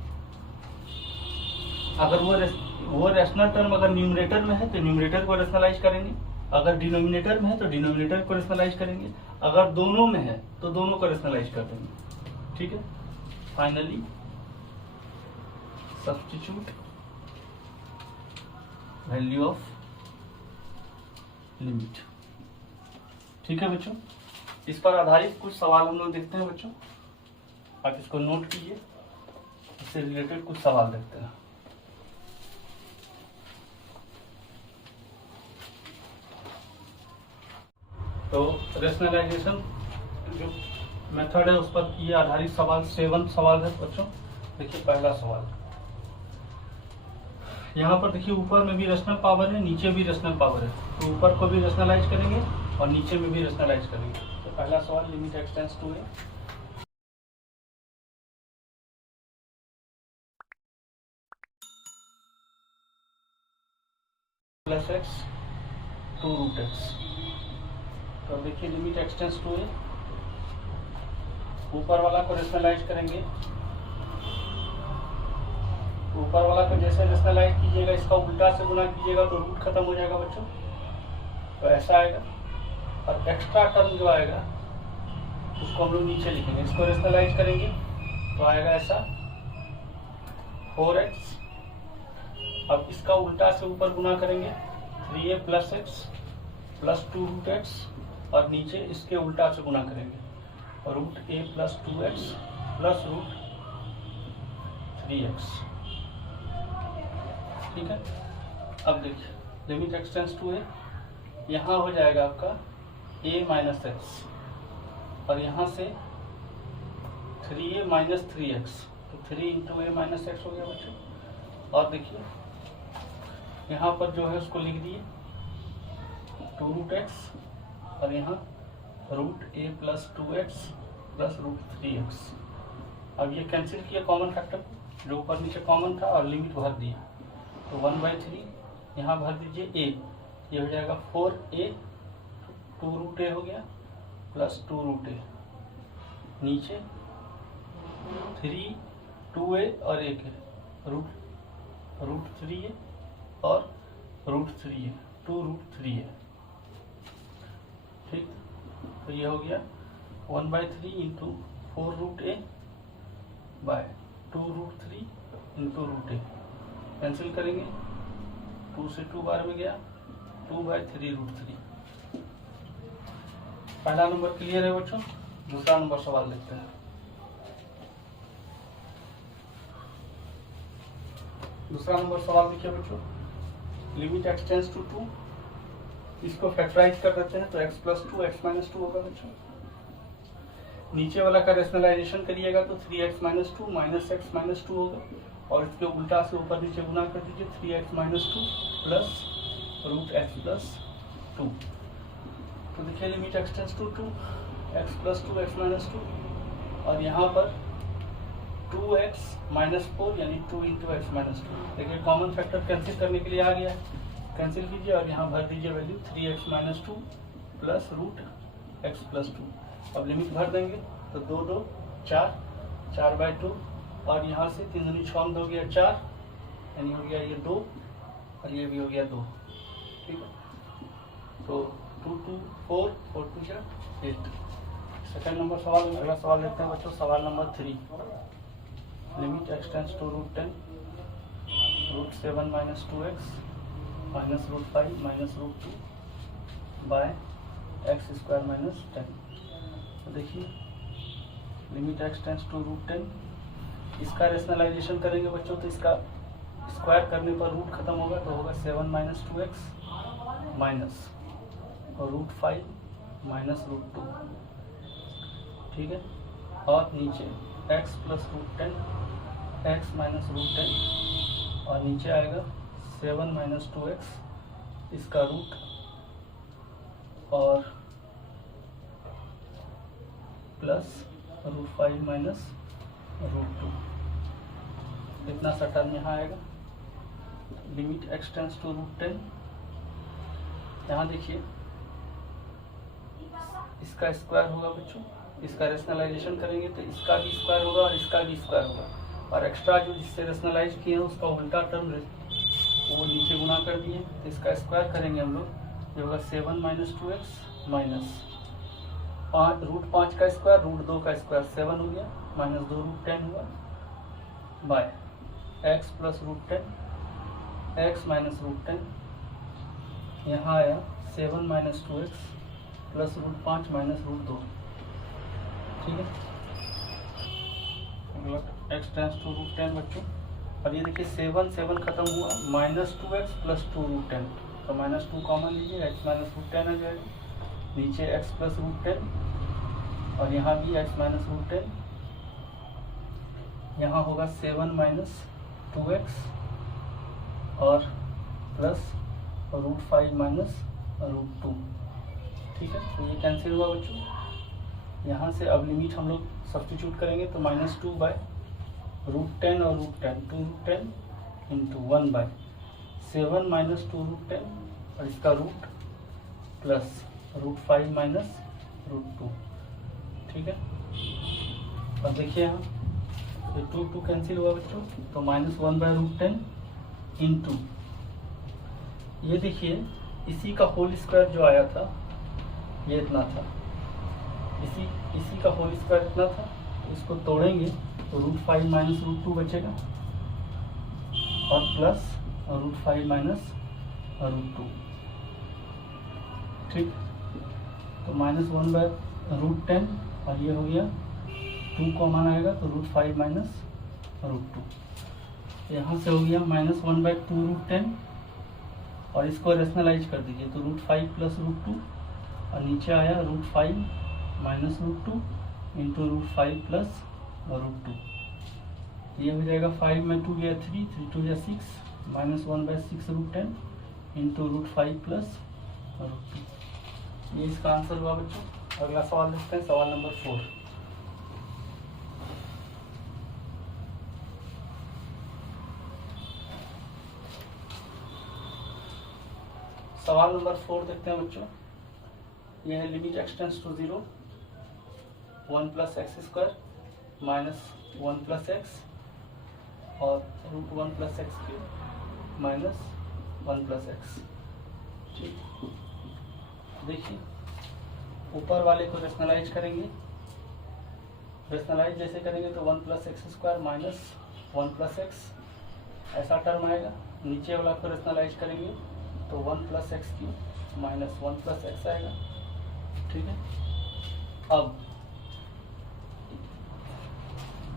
अगर वो रैशनल टर्म अगर न्यूमरेटर में है तो न्यूमरेटर को रैशनलाइज करेंगे, अगर डिनोमिनेटर में है तो डिनोमिनेटर को रैशनलाइज करेंगे, अगर दोनों में है तो दोनों को रैशनलाइज कर देंगे। ठीक है, finally substitute value of limit. ठीक है बच्चों, इस पर आधारित कुछ सवाल हम लोग देखते हैं बच्चों, आप इसको नोट कीजिए, इससे रिलेटेड कुछ सवाल देखते हैं। तो रेशनलाइजेशन जो मेथड है उस पर ये आधारित सवाल 7 सवाल है बच्चों। देखिए पहला सवाल, यहाँ पर देखिए ऊपर में भी रेशनल पावर है, नीचे भी रेशनल पावर है, तो ऊपर को भी रेशनलाइज करेंगे और नीचे में भी रेशनलाइज करेंगे। तो पहला सवाल, limit x tends to a plus x two root x। तो अब देखिए limit x tends to a, ऊपर वाला को रेशनलाइज करेंगे, ऊपर वाला को जैसे रेशनलाइज कीजिएगा इसका उल्टा से गुना कीजिएगा तो रूट खत्म हो जाएगा बच्चों, तो ऐसा आएगा। और एक्स्ट्रा टर्म जो आएगा उसको हम लोग नीचे लिखेंगे, इसको रेशनलाइज करेंगे तो आएगा ऐसा 4x। अब इसका उल्टा से ऊपर गुना करेंगे 3a plus x plus 2 root x और नीचे इसके उल्टा से गुना करेंगे root a plus 2x plus root 3x। ठीक है, अब देखिए limit x tends to a, यहाँ हो जाएगा आपका a माइनस एक्स और यहाँ से 3a माइनस 3x, तो 3 इंटू a माइनस एक्स हो गया बच्चों। और देखिए यहाँ पर जो है उसको लिख दिए 2 रूट x और यहाँ root a plus 2x plus root 3x। अब ये कैंसिल किया कॉमन फैक्टर जो ऊपर नीचे कॉमन था और लिमिट भर दिए, तो 1/3 यहाँ भर दीजिए a, ये हो जाएगा 4a 2 रूट a हो गया प्लस 2 रूट a, नीचे 3 2a और 1 रूट 3a और रूट 3a 2 रूट 3a। ठीक, तो ये हो गया 1/3 into 4 root a by 2 root 3 into root a, cancel करेंगे 2 से 2 बार में गया 2/3 रूट 3। पहला नंबर क्लियर है बच्चों। दूसरा नंबर सवाल देखते हैं। दूसरा नंबर सवाल देखिए बच्चों, लिमिट x टेंड्स टू 2, इसको फैक्टराइज कर देते हैं तो x प्लस 2 x माइनस 2 होगा बच्चों। नीचे वाला का रेशनलाइजेशन करिएगा तो 3x minus 2 minus x minus 2 होगा और इसके उल्टा से ऊपर नीचे गुना कर दीजिए 3x minus 2 plus root x plus 2। तो देखिए limit x tends to 2 x plus 2 x minus 2 और यहाँ पर 2x माइनस 4 यानी 2 इंटू एक्स माइनस 2। देखिए कॉमन फैक्टर कैंसिल करने के लिए आ गया है, कैंसिल कीजिए और यहाँ भर दीजिए value 3x minus 2 plus root x plus 2। अब लिमिट भर देंगे तो 2 2 4 4/2 और यहाँ से 3 दूनी 6 हो गया 4, यानी हो गया ये 2 और ये भी हो गया 2। ठीक है, तो 2 2 4 4 2 8। सेकंड नंबर सवाल, अगला सवाल देखते हैं बच्चों, सवाल नंबर 3। Limit x tends to root 10 root 7 minus 2x minus root 5 minus root 2 by x square minus 10। तो देखिए limit x tends to root 10, इसका रेशनलाइजेशन करेंगे बच्चों तो इसका स्क्वायर करने पर रूट खत्म होगा तो होगा 7 minus 2x minus root 5 minus root 2। ठीक है, और नीचे x plus root 10 x minus root 10 और नीचे आएगा 7 माइनस 2x इसका रूट और प्लस रूट 5 माइनस रूट 2, इतना सा टर्म यहाँ आएगा। Limit x tends to root 10, यहाँ देखिए इसका स्क्वायर होगा बच्चों, इसका रेशनलाइजेशन करेंगे तो इसका भी स्क्वायर होगा और इसका भी स्क्वायर होगा और एक्स्ट्रा जो जिससे रेशनलाइज किए हैं उसका उल्टा टर्म वो नीचे गुना कर दिए तो इसका स्क्वायर करेंगे हम लोग, ये होगा 7 माइनस 2x माइनस रूट 5 का स्क्वायर रूट 2 का स्क्वायर 7 हो गया माइनस 2 रूट 10 हुआ by x plus root 10 x minus root 10, यहाँ आया 7 minus 2x plus root 5 minus root 2। ठीक है, मतलब x टेंस टू रूट 10 बच्चों। और ये देखिए 7 7 खत्म हुआ, माइनस 2x प्लस 2 रूट 10, तो माइनस 2 कॉमन लीजिए, x माइनस रूट 10 आ जाएगा, नीचे x प्लस रूट 10 और यहाँ भी x माइनस रूट 10, यहाँ होगा 7 माइनस 2x और प्लस रूट 5 माइनस रूट 2। ठीक है, तो ये कैंसिल हुआ बच्चों। यहाँ से अब लिमिट हम लोग सब्स्टिट्यूट करेंगे तो माइनस 2 बाय रूट 10 और root 10, 2 root 10 into 1 by 7 minus 2 root 10 और इसका root plus root 5 minus root 2। ठीक है, और देखिए यहाँ ये 2 2 कैंसिल हुआ बच्चों, तो माइनस 1 बाय रूट 10 इंटू, ये देखिए इसी का होल स्क्वायर जो आया था ये इतना था, इसी का होल स्क्वायर इतना था, तो इसको तोड़ेंगे तो रूट 5 माइनस रूट 2 बचेगा और प्लस रूट 5 माइनस रूट 2। ठीक, तो माइनस 1 बाय रूट 10 और ये हो गया 2 कॉमन आएगा तो रूट 5 माइनस रूट 2। यहाँ से हो गया माइनस 1 बाय 2 रूट 10 और इसको रेशनलाइज कर दीजिए तो रूट 5 प्लस रूट 2 और नीचे आया root 5 minus root 2 into root 5 plus root 2। ये हो जाएगा 5 में 2 गया 3, 3 2 गया 6, minus 1 by 6 root 10 into root 5 plus root 2। ये इसका आंसर हुआ बच्चों। अगला सवाल देखते हैं, सवाल नंबर 4। सवाल नंबर 4 देखते हैं बच्चों। यह है limit x tends to 0 1 plus x square minus 1 plus x और root 1 plus x cube minus 1 plus x. ठीक, देखिए ऊपर वाले को रेशनलाइज करेंगे, रेशनलाइज जैसे करेंगे तो 1 plus x square minus 1 plus x ऐसा टर्म आएगा। नीचे वाला को रेशनलाइज करेंगे तो 1 plus x cube minus 1 plus x आएगा। ठीक है, अब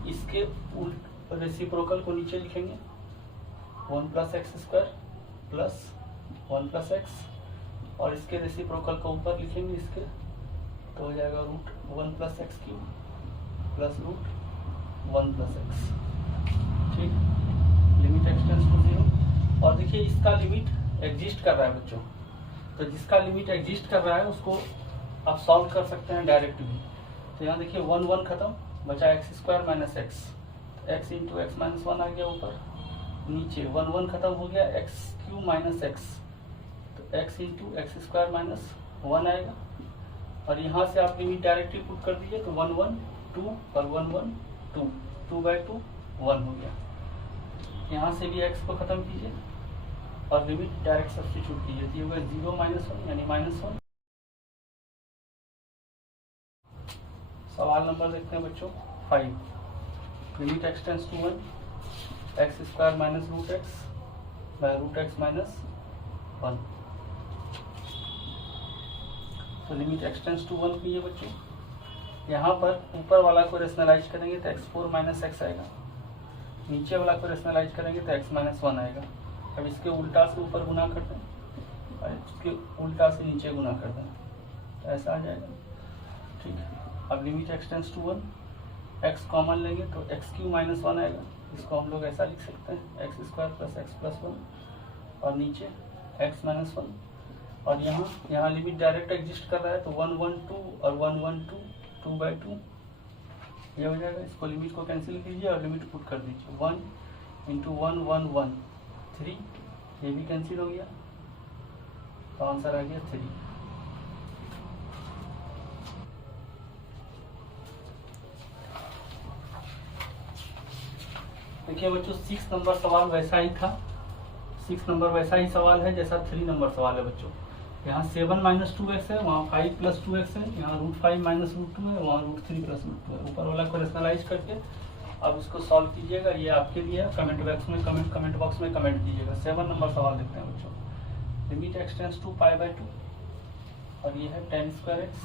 इसके उल्ट रेसिप्रोकल को नीचे लिखेंगे 1 plus x square plus 1 plus x और इसके रेसिप्रोकल को ऊपर लिखेंगे इसके, तो हो जाएगा root 1 plus x cube plus root 1 plus x. ठीक, लिमिट x टेंस टू 0 और देखिए इसका लिमिट एग्जिस्ट कर रहा है बच्चों, तो जिसका लिमिट एग्जिस्ट कर रहा है उसको आप सॉल्व कर सकते हैं डायरेक्ट भी। तो यहाँ देखिए 1 1 खत्म, बचा x square minus x, x into x minus 1 आ गया ऊपर, नीचे 1 1 खत्म हो गया, एक्स क्यूब माइनस एक्स, तो x into x square minus 1 आएगा। और यहाँ से आप लिमिट डायरेक्टली पुट कर दीजिए तो 1 1 2 और 1 1 2, 2 बाई 2 1 हो गया। यहाँ से भी एक्स को खत्म कीजिए और लिमिट डायरेक्ट सब्स्टिट्यूट कीजिए, तो ये होगा 0 माइनस 1 यानी माइनस 1। सवाल नंबर देखते हैं बच्चों 5। Limit x tends to 1 x square minus root x by root x minus 1। तो लिमिट x टेंस टू 1 की है बच्चों। यहाँ पर ऊपर वाला को रेशनलाइज करेंगे तो x4 माइनस एक्स आएगा, नीचे वाला को रेशनलाइज करेंगे तो x माइनस 1 आएगा। अब इसके उल्टा से ऊपर गुना कर दें और इसके उल्टा से नीचे गुना कर दें, तो ऐसा आ जाएगा। ठीक है, अब limit x tends to 1 x common लेंगे तो एक्स क्यू माइनस 1 आएगा, इसको हम लोग ऐसा लिख सकते हैं x square plus x plus 1 और नीचे x माइनस 1। और यहाँ लिमिट डायरेक्ट एग्जिस्ट कर रहा है तो 1 1 2 और 1 1 2 2 बाई 2 ये हो जाएगा। इसको लिमिट को कैंसिल कीजिए और लिमिट पुट कर दीजिए 1 इंटू 1 1 1 3, ये भी कैंसिल हो गया तो आंसर आ गया 3। देखिए बच्चों 6 नंबर सवाल वैसा ही था, 6 नंबर वैसा ही सवाल है जैसा 3 नंबर सवाल है बच्चों। यहाँ 7 माइनस 2x है, वहाँ 5 प्लस 2x है, यहाँ रूट 5 माइनस रूट 2 है, वहाँ रूट 3 प्लस रूट 2 है। ऊपर वाला को रेशनलाइज करके अब इसको सॉल्व कीजिएगा, ये आपके लिए कमेंट बॉक्स में कमेंट कीजिएगा। 7 नंबर सवाल देखते हैं बच्चों। Limit x tends to pi by 2 और ये है tan स्क्वायर एक्स,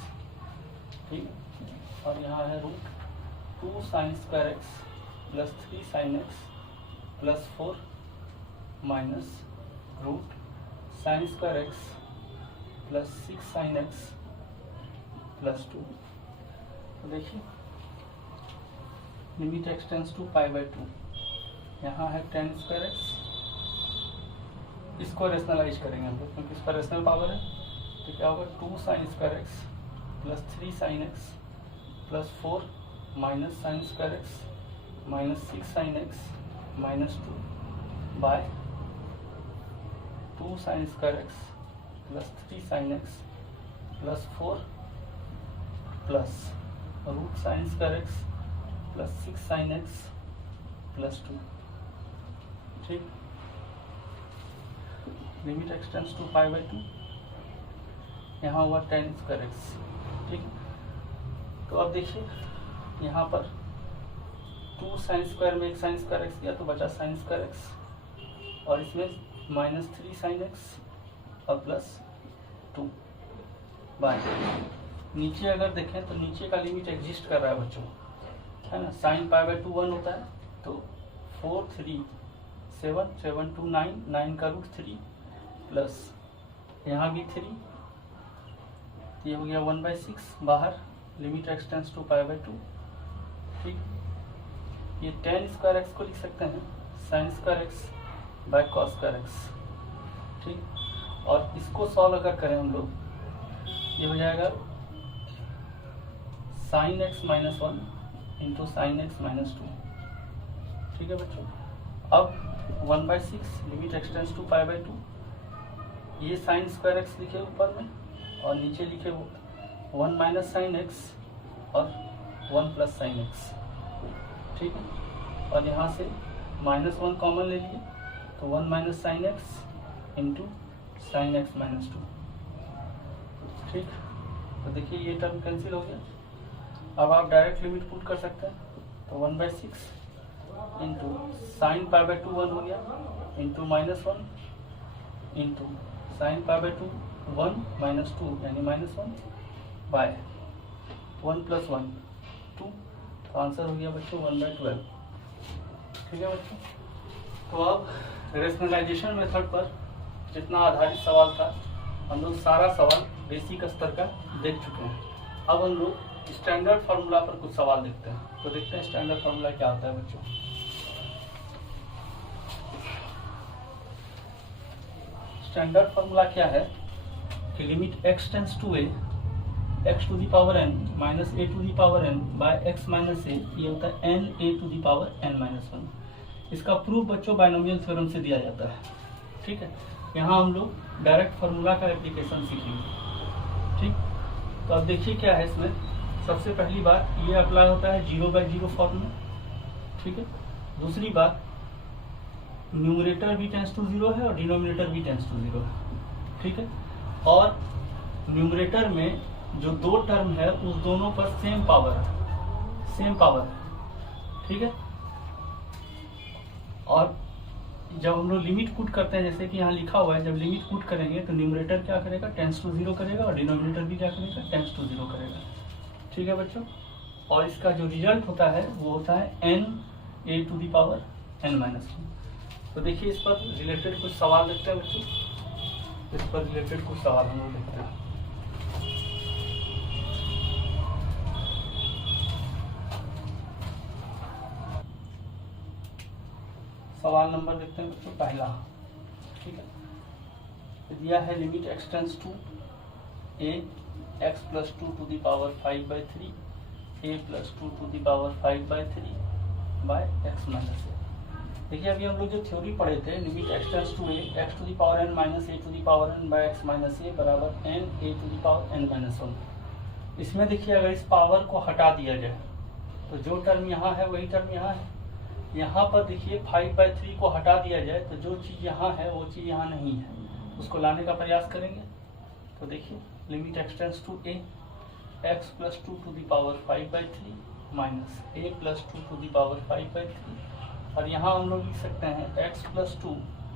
ठीक, और यहाँ है root 2 sin square x plus 3 sin x plus 4 minus root sin square x plus 6 sin x plus 2। तो देखिए limit x tends to pi by 2, यहाँ है tan स्क्वायर एक्स, इसको रेशनलाइज करेंगे हम लोग क्योंकि इसका रेशनल पावर है, तो क्या होगा 2 sin square x plus 3 sin x plus 4 minus sin square x minus 6 sin x minus 2 by 2 sin square x plus 3 sin x plus 4 plus root sin square x plus 6 sin x plus 2, ठीक। Limit x tends to pi by 2, यहाँ हुआ tan square x, ठीक। तो अब देखिए यहाँ पर 2 sin square में एक sin स्क्वायर एक्स गया तो बचा sin स्क्वायर एक्स, और इसमें माइनस 3 sin एक्स और प्लस 2 बाय, नीचे अगर देखें तो नीचे का लिमिट एग्जिस्ट कर रहा है बच्चों, है ना। sin पाई बाई 2 1 होता है, तो 4 3 7 7 2 9 9 का रूट 3 प्लस यहाँ भी 3, ये हो गया 1/6 बाहर, limit x tends to pi by 2, ठीक। ये tan स्क्वायर एक्स को लिख सकते हैं sin square x by cos square x, ठीक। और इसको सॉल्व अगर करें हम लोग, ये हो जाएगा sin x minus 1 into sine x minus 2, ठीक है बच्चों। अब 1/6 limit x tends to pi by 2, ये साइन स्क्वायर एक्स लिखे ऊपर में और नीचे लिखे 1 माइनस साइन एक्स और 1 प्लस साइन एक्स, ठीक है। और यहाँ से -1 कॉमन ले लिए तो 1 minus sine x into sine x minus 2, ठीक। तो देखिए ये टर्म कैंसिल हो गया। अब आप डायरेक्ट लिमिट पुट कर सकते हैं, तो 1/6 इंटू साइन पाई बाई 2 1 हो गया into -1 into sine pi by 2 1 minus 2 यानी -1 बाय 1 प्लस 1 2, तो आंसर हो गया बच्चों 1/12, ठीक है बच्चों। तो अब रेशनलाइजेशन मेथड पर जितना आधारित सवाल था हम लोग सारा सवाल बेसिक स्तर का देख चुके हैं। अब हम लोग स्टैंडर्ड फार्मूला पर कुछ सवाल देखते हैं, तो देखते हैं स्टैंडर्ड फार्मूला क्या होता है बच्चों। स्टैंडर्ड फार्मूला क्या है कि limit x tends to a x to the power n minus a to the power n by x minus a, ये होता है n a to the power n minus 1। इसका प्रूफ बच्चों बाइनोमियल थ्योरम से दिया जाता है, ठीक है। यहाँ हम लोग डायरेक्ट फार्मूला का एप्लीकेशन सीखेंगे, ठीक। तो अब देखिए क्या है इसमें, सबसे पहली बात ये अप्लाई होता है 0/0 फॉर्म में, ठीक है। दूसरी बात न्यूमरेटर भी टेंस टू 0 है और डिनोमिनेटर भी टेंस टू 0 है, ठीक है। और न्यूमरेटर में जो दो टर्म है उस दोनों पर सेम पावर है, ठीक है। और जब हम लोग लिमिट पुट करते हैं, जैसे कि यहाँ लिखा हुआ है, जब लिमिट पुट करेंगे तो न्यूमरेटर क्या करेगा, टेंस टू 0 करेगा और डिनोमिनेटर भी क्या करेगा, टेंस टू 0 करेगा, ठीक है बच्चों। और इसका जो रिजल्ट होता है वो होता है n a to the power n minus 1। तो देखिए इस पर रिलेटेड कुछ सवाल देखते हैं बच्चों, इस पर रिलेटेड कुछ सवाल हम लोग देखते हैं। सवाल नंबर देखते हैं बच्चों पहला, ठीक है। दिया है limit x tends to a x plus 2 to the power 5/3 a plus 2 to the power 5/3 by x minus a. देखिए अभी हम लोग जो थ्योरी पढ़े थे, limit x tends to a x to the power n minus a to the power n by x minus a बराबर n a to the power n minus 1। इसमें देखिए अगर इस पावर को हटा दिया जाए तो जो टर्म यहाँ है वही टर्म यहाँ है। यहाँ पर देखिए 5/3 को हटा दिया जाए तो जो चीज़ यहाँ है वो चीज़ यहाँ नहीं है, उसको लाने का प्रयास करेंगे। तो देखिए limit x tends to a x plus 2 to the power 5/3 minus a plus 2 to the power 5/3, और यहाँ हम लोग लिख सकते हैं x plus 2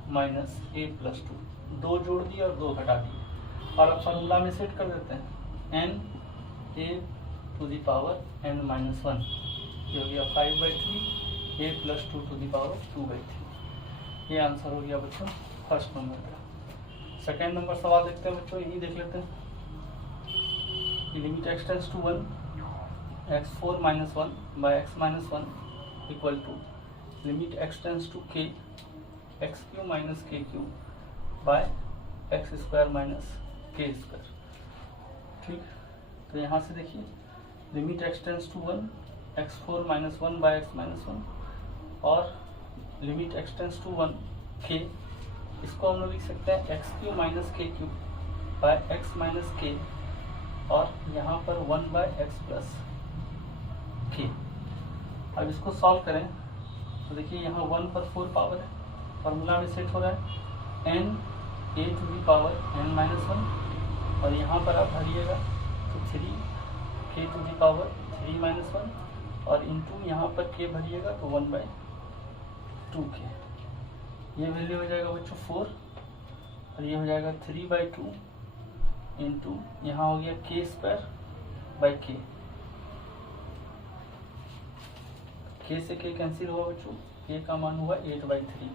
minus a plus 2, 2 जोड़ दिए और 2 घटा दिए। और अब फार्मूला में सेट कर देते हैं n a to the power n minus 1, ये हो गया 5/3 a plus 2 to the power 2/3। ये आंसर हो गया बच्चों फर्स्ट नंबर का। सेकेंड नंबर सवाल देखते हैं बच्चों, यही देख लेते हैं। Limit x tends to 1 x4 minus 1 by x minus 1 equal to limit x tends to k x³ minus k³ by x square minus k square. ठीक, तो यहाँ से देखिए limit x tends to 1 x4 minus 1 by x minus 1 और limit x tends to 1 k, इसको हम लोग लिख सकते हैं x³ minus k³ by x minus k और यहाँ पर 1 by x plus k। अब इसको सॉल्व करें तो देखिए यहाँ 1 पर 4 पावर है, फार्मूला में सेट हो रहा है n a to the power n minus 1 और यहाँ पर आप भरिएगा तो 3 k to the power 3 minus 1 और इंटू यहाँ पर k भरिएगा तो 1 by 2k। ये वैल्यू हो जाएगा बच्चों 4 और ये हो जाएगा 3/2 इंटू यहाँ हो गया k square by k, k से k कैंसिल हुआ बच्चों, k का मान हुआ 8/3।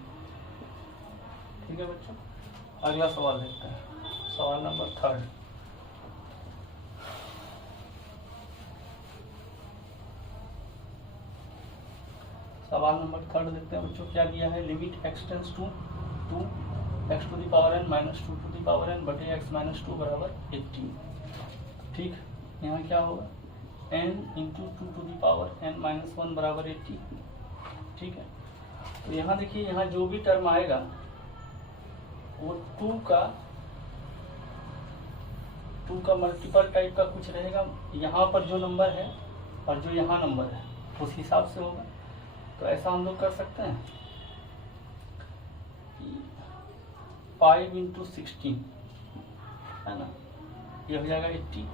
ठीक है बच्चों, अगला सवाल देखते हैं, सवाल नंबर 3। सवाल नंबर 3 देखते हैं बच्चों, क्या दिया है। Limit x tends to 2 x to the power n minus 2 to the power n बटे x माइनस 2 बराबर 18। ठीक, यहाँ क्या होगा n into 2 to the power n minus 1 बराबर 80। ठीक है, तो यहाँ देखिए यहाँ जो भी टर्म आएगा वो 2 का मल्टीपल टाइप का कुछ रहेगा, यहाँ पर जो नंबर है और जो यहाँ नंबर है उस हिसाब से होगा। तो ऐसा हम लोग कर सकते हैं 5 इंटू 16 है ना, ये हो जाएगा 80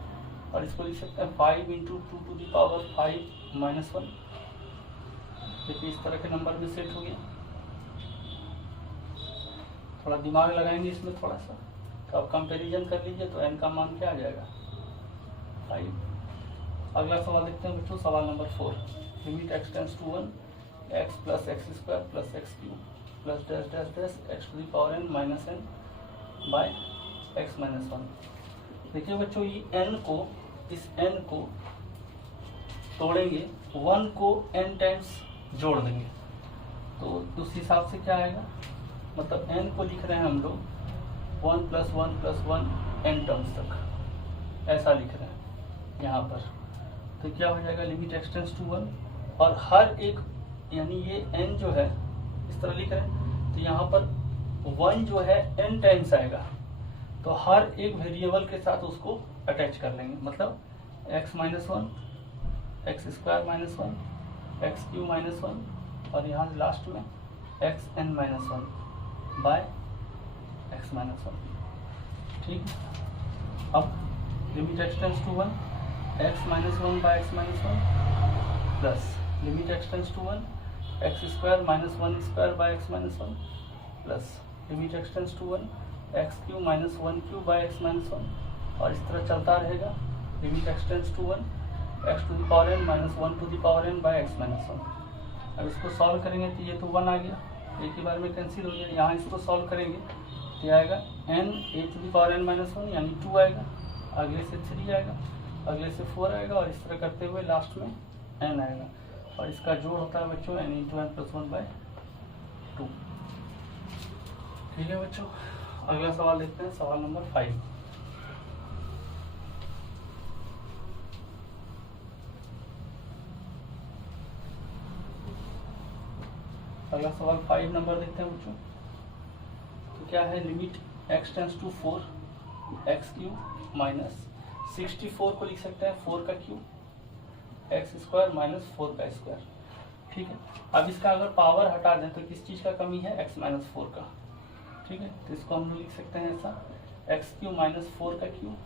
और इसको लिख सकते हैं 5 into 2 to the power 5 minus 1। देखिए इस तरह के नंबर में सेट हो गया। थोड़ा दिमाग लगाएंगे इसमें थोड़ा सा, तो आप कंपैरिजन कर लीजिए तो n का मान क्या आ जाएगा 5। अगला सवाल देखते हैं बच्चों, सवाल number 4। Limit x tends to 1 x plus x square plus x³ plus dash dash dash x to the power n minus n by x minus 1। देखिए बच्चों ये n को, इस n को तोड़ेंगे, 1 को n टाइम्स जोड़ देंगे तो उस हिसाब से क्या आएगा, मतलब n को लिख रहे हैं हम लोग 1 प्लस 1 प्लस 1 n टर्म्स तक, ऐसा लिख रहे हैं यहाँ पर। तो क्या हो जाएगा लिमिट x टेंड्स टू 1 और हर एक, यानी ये n जो है इस तरह लिख रहे हैं तो यहाँ पर 1 जो है n टाइम्स आएगा, तो हर एक वेरिएबल के साथ उसको अटैच कर लेंगे, मतलब x minus 1 x square minus 1 x³ minus 1 और यहाँ लास्ट में xn minus 1 by x minus 1। ठीक, अब limit x tends to 1 x minus 1 by x minus 1 plus limit x tends to 1 x square minus 1 square by x minus 1 plus limit x tends to 1 x³ minus 1³ by x minus 1 और इस तरह चलता रहेगा। Limit x tends to 1 x to the power n minus 1 to the power n by x minus 1। अब इसको solve करेंगे तो ये तो 1 आ गया, एक ही बार में कैंसिल हो गया। यहाँ इसको सॉल्व करेंगे तो ये आएगा n a to the power n minus 1 यानी 2 आएगा, अगले से 3 आएगा, अगले से 4 आएगा और इस तरह करते हुए लास्ट में n आएगा और इसका जोड़ होता है बच्चों n into n plus 1 by 2। ठीक है बच्चों, अगला सवाल देखते हैं, सवाल नंबर 5। अगला सवाल 5 नंबर देखते हैं बच्चों। तो क्या है, limit x tends to 4 x³ minus 64 को लिख सकते हैं 4 का क्यूब एक्स स्क्वायर माइनस 4 का स्क्वायर। ठीक है, अब इसका अगर पावर हटा दें तो किस चीज़ का कमी है, x माइनस 4 का। ठीक है, तो इसको हम लोग लिख सकते हैं ऐसा x³ माइनस 4 का cube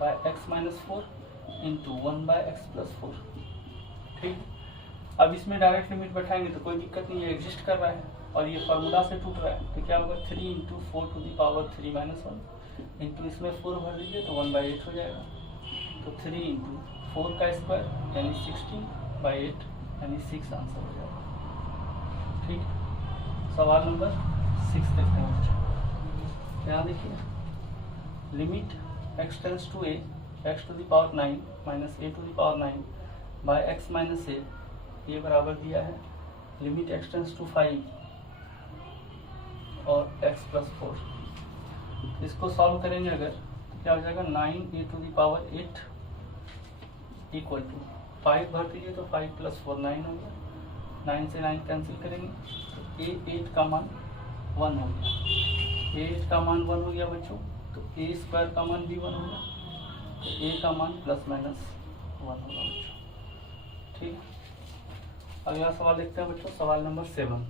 by x minus 4 into 1 by x plus 4। ठीक, अब इसमें डायरेक्ट लिमिट बैठाएंगे तो कोई दिक्कत नहीं है, एग्जिस्ट कर रहा है और ये फार्मूला से टूट रहा है। तो क्या होगा 3 into 4 to the power 3 minus 1 into इसमें 4 भर दीजिए तो 1/8 हो जाएगा। तो 3 इंटू 4 का स्क्वायर यानी 16/8 यानी 6 आंसर हो जाएगा। ठीक, सवाल नंबर 6 देखते हैं बच्चों। यहाँ देखिए, limit x tends to a x to the power 9 minus a to the power 9 by x minus a, ये बराबर दिया है लिमिट x टेंस टू 5 और x प्लस 4। इसको सॉल्व करेंगे अगर तो क्या हो जाएगा, 9a to the power 8 equal to 5 भर दीजिए तो 5 प्लस 4 9 हो गया। 9 से 9 कैंसिल करेंगे तो a8 का मान 1 हो गया। a8 का मान 1 हो गया बच्चों, तो a स्क्वायर का मान भी 1 होगा, तो a का मान प्लस माइनस 1 होगा बच्चों। ठीक, अगला सवाल देखते हैं बच्चों, सवाल नंबर 7।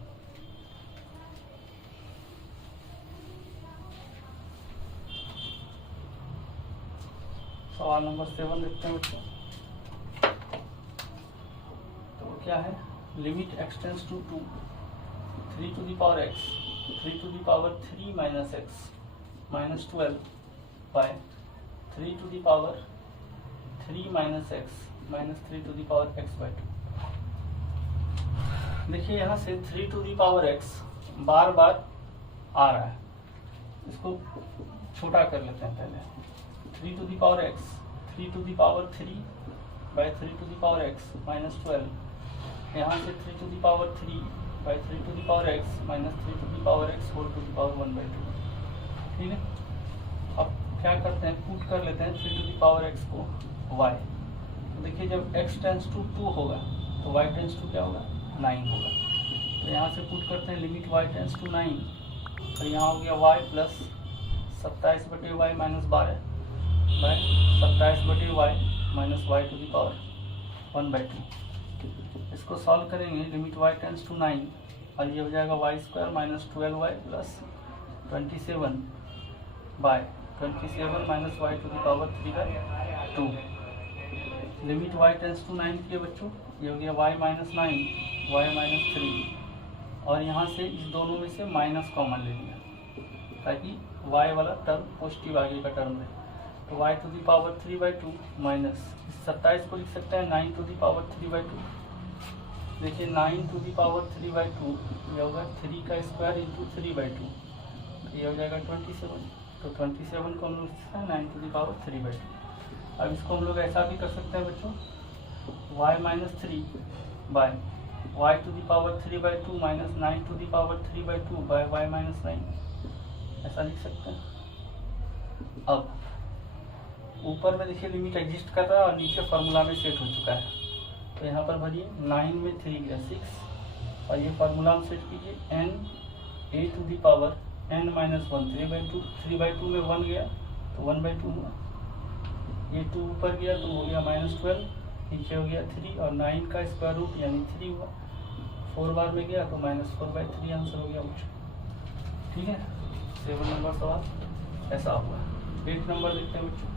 सवाल नंबर 7 देखते हैं बच्चों। तो क्या है, limit x tends to 2 3 to the power x 3 to the power 3 minus x minus 12 by 3 to the power 3 minus x minus 3 to the power x बाय 2। देखिए यहाँ से 3 टू द पावर x बार बार आ रहा है, इसको छोटा कर लेते हैं पहले। 3 to the power x 3 to the power 3 by 3 to the power x minus 12, यहाँ से 3 to the power 3 by 3 to the power x minus 3 to the power x whole to the power 1/2। ठीक है, अब क्या करते हैं, पुट कर लेते हैं 3 टू द पावर x को y। तो देखिए जब x टेंस टू 2 होगा तो y टेंस टू क्या होगा, 9 होगा। तो यहाँ से पुट करते हैं लिमिट y टेंस टू 9, तो यहाँ हो गया y plus 27/y minus 12 by 27/y minus y to the power 1/2। इसको सॉल्व करेंगे, लिमिट y टेंस टू 9 और ये हो जाएगा y square minus 12y plus 27 by 27 minus y to the power 3/2। Limit y tends to 9 की है बच्चों, ये हो गया y माइनस 9 y माइनस 3, और यहाँ से इस दोनों में से माइनस कॉमन ले लिया ताकि y वाला टर्म पॉजिटिव आगे का टर्म रहे। तो y to the power 3/2 minus 27 को लिख सकते हैं 9 टू द पावर 3/2। देखिए 9 टू द पावर 3/2 ये होगा 3 का स्क्वायर इंटू 3/2, ये हो जाएगा 27। तो 27 को हम लोग लिख सकते हैं 9 टू द पावर 3/2। अब इसको हम लोग ऐसा भी कर सकते हैं बच्चों, y minus 3 by y to the power 3/2 minus 9 to the power 3/2 by y minus 9, ऐसा लिख सकते हैं। अब ऊपर में देखिए लिमिट एग्जिस्ट कर रहा है और नीचे फार्मूला में सेट हो चुका है, तो यहाँ पर भरिए 9 में 3 गया 6, और ये फार्मूला में सेट कीजिए n a to the power n minus 1 3/2, 3/2 में 1 गया तो 1/2 हुआ, ये 2 ऊपर गया तो हो गया माइनस 12, नीचे हो गया 3 और 9 का स्क्वायर रूट यानी 3 हुआ, 4 बार में गया तो माइनस 4/3 आंसर हो गया बच्चों। ठीक है, 7 नंबर सवाल ऐसा हुआ। 8 नंबर देखते हैं बच्चों।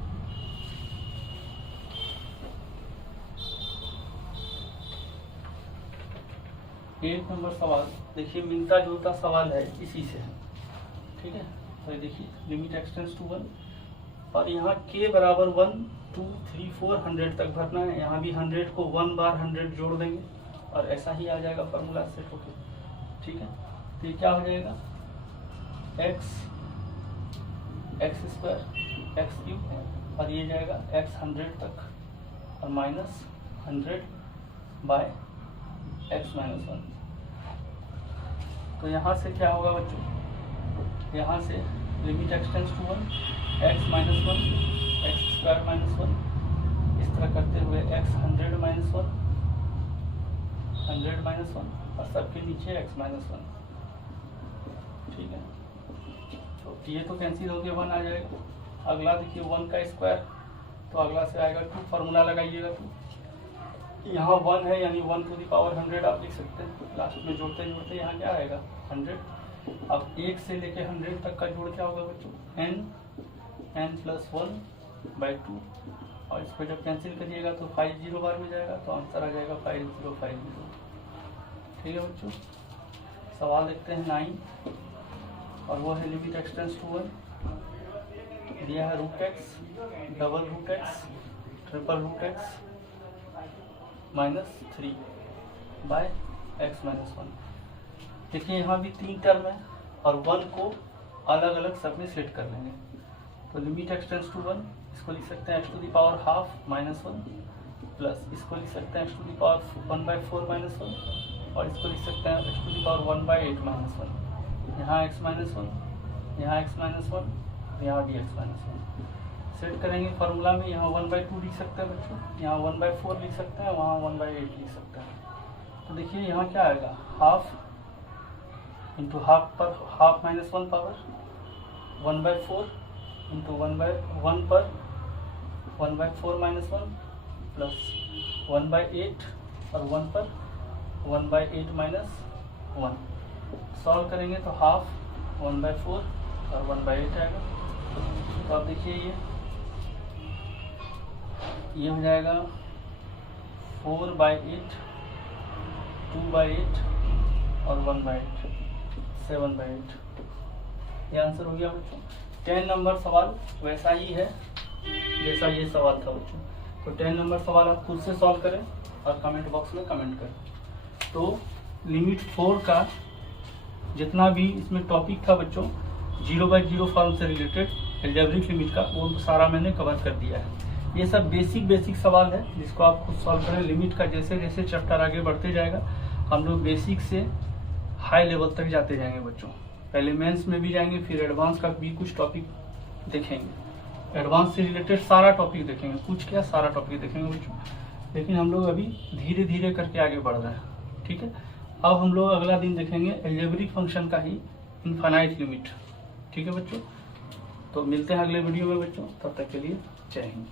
8 नंबर सवाल देखिए, मिलता जुलता सवाल है इसी से, ठीक है। तो देखिए लिमिट x टेंस टू 1 और यहाँ k बराबर 1 2 3 4 100 तक भरना है। यहाँ भी 100 को 1 बार 100 जोड़ देंगे और ऐसा ही आ जाएगा फॉर्मूला सेट होके, ठीक है। तो ये क्या हो जाएगा, x स्क्वायर x क्यूब और ये जाएगा x 100 तक और माइनस 100 बाय x माइनस 1। तो यहाँ से क्या होगा बच्चों, यहाँ से limit x tends to 1 x minus 1 x square minus 1, इस तरह करते हुए x 100 माइनस 1 100 माइनस 1 और सबके नीचे x माइनस 1, ठीक है। तो ये तो कैंसिल हो गया, 1 आ जाएगा। अगला देखिए 1 का स्क्वायर, तो अगला से आएगा 2, फार्मूला लगाइएगा 2, यहाँ 1 है यानी 1 टू द पावर 100 आप लिख सकते हैं। लास्ट में जोड़ते जोड़ते यहाँ क्या आएगा 100। अब 1 से लेके 100 तक का जोड़ क्या होगा बच्चों, n प्लस 1/2 और इसको जब कैंसिल करिएगा तो 5 0 बार में जाएगा, तो आंसर आ जाएगा 5050। ठीक है बच्चों, सवाल देखते हैं 9 और वो है लिमिट x टेंस टू 1 दिया है root x, double root x, triple root x minus 3 by x minus 1। देखिए यहाँ भी 3 टर्म है और 1 को अलग अलग सब में सेट कर लेंगे। तो लिमिट एक्स टेंड्स टू 1, इसको लिख सकते हैं x to the power half minus 1, plus इसको लिख सकते हैं x to the power 1/4 minus 1, और इसको लिख सकते हैं x to the power 1/8 minus 1। यहाँ एक्स माइनस 1, यहाँ एक्स माइनस 1, यहाँ डी एक्स माइनस 1 सेट करेंगे फॉर्मूला में। यहाँ 1/2 लिख सकते हैं बच्चों, यहाँ 1/4 लिख सकते हैं, वहाँ 1/8 लिख सकते हैं। तो देखिए यहाँ क्या आएगा, हाफ इंटू हाफ पर हाफ माइनस 1 पावर 1/4 इंटू 1/1 पर 1/4 माइनस 1 प्लस 1/8 और 1 पर 1/8 माइनस 1। सॉल्व करेंगे तो हाफ 1/4 और 1/8 आएगा। तो अब देखिए ये हो जाएगा 4/8, 2/8 और 1/8, 7/8। ये आंसर हो गया बच्चों। 10 नंबर सवाल वैसा ही है जैसा ये सवाल था बच्चों। तो 10 नंबर सवाल आप खुद से सॉल्व करें और कमेंट बॉक्स में कमेंट करें। तो लिमिट 4 का जितना भी इसमें टॉपिक था बच्चों 0/0 फॉर्म से रिलेटेड अलजेब्रिक लिमिट का, वो सारा मैंने कवर कर दिया है। ये सब बेसिक सवाल है जिसको आप खुद सॉल्व करें। लिमिट का जैसे जैसे चैप्टर आगे बढ़ते जाएगा हम लोग बेसिक से हाई लेवल तक जाते जाएंगे बच्चों। पहले मेंस में भी जाएंगे, फिर एडवांस का भी कुछ टॉपिक देखेंगे। एडवांस से रिलेटेड सारा टॉपिक देखेंगे, कुछ क्या सारा टॉपिक देखेंगे बच्चों। लेकिन हम लोग अभी धीरे धीरे करके आगे बढ़ रहे हैं, ठीक है। अब हम लोग अगला दिन देखेंगे अलजेब्रिक फंक्शन का ही इनफाइनाइट लिमिट, ठीक है बच्चों। तो मिलते हैं अगले वीडियो में बच्चों, तब तक के लिए जय हिंद।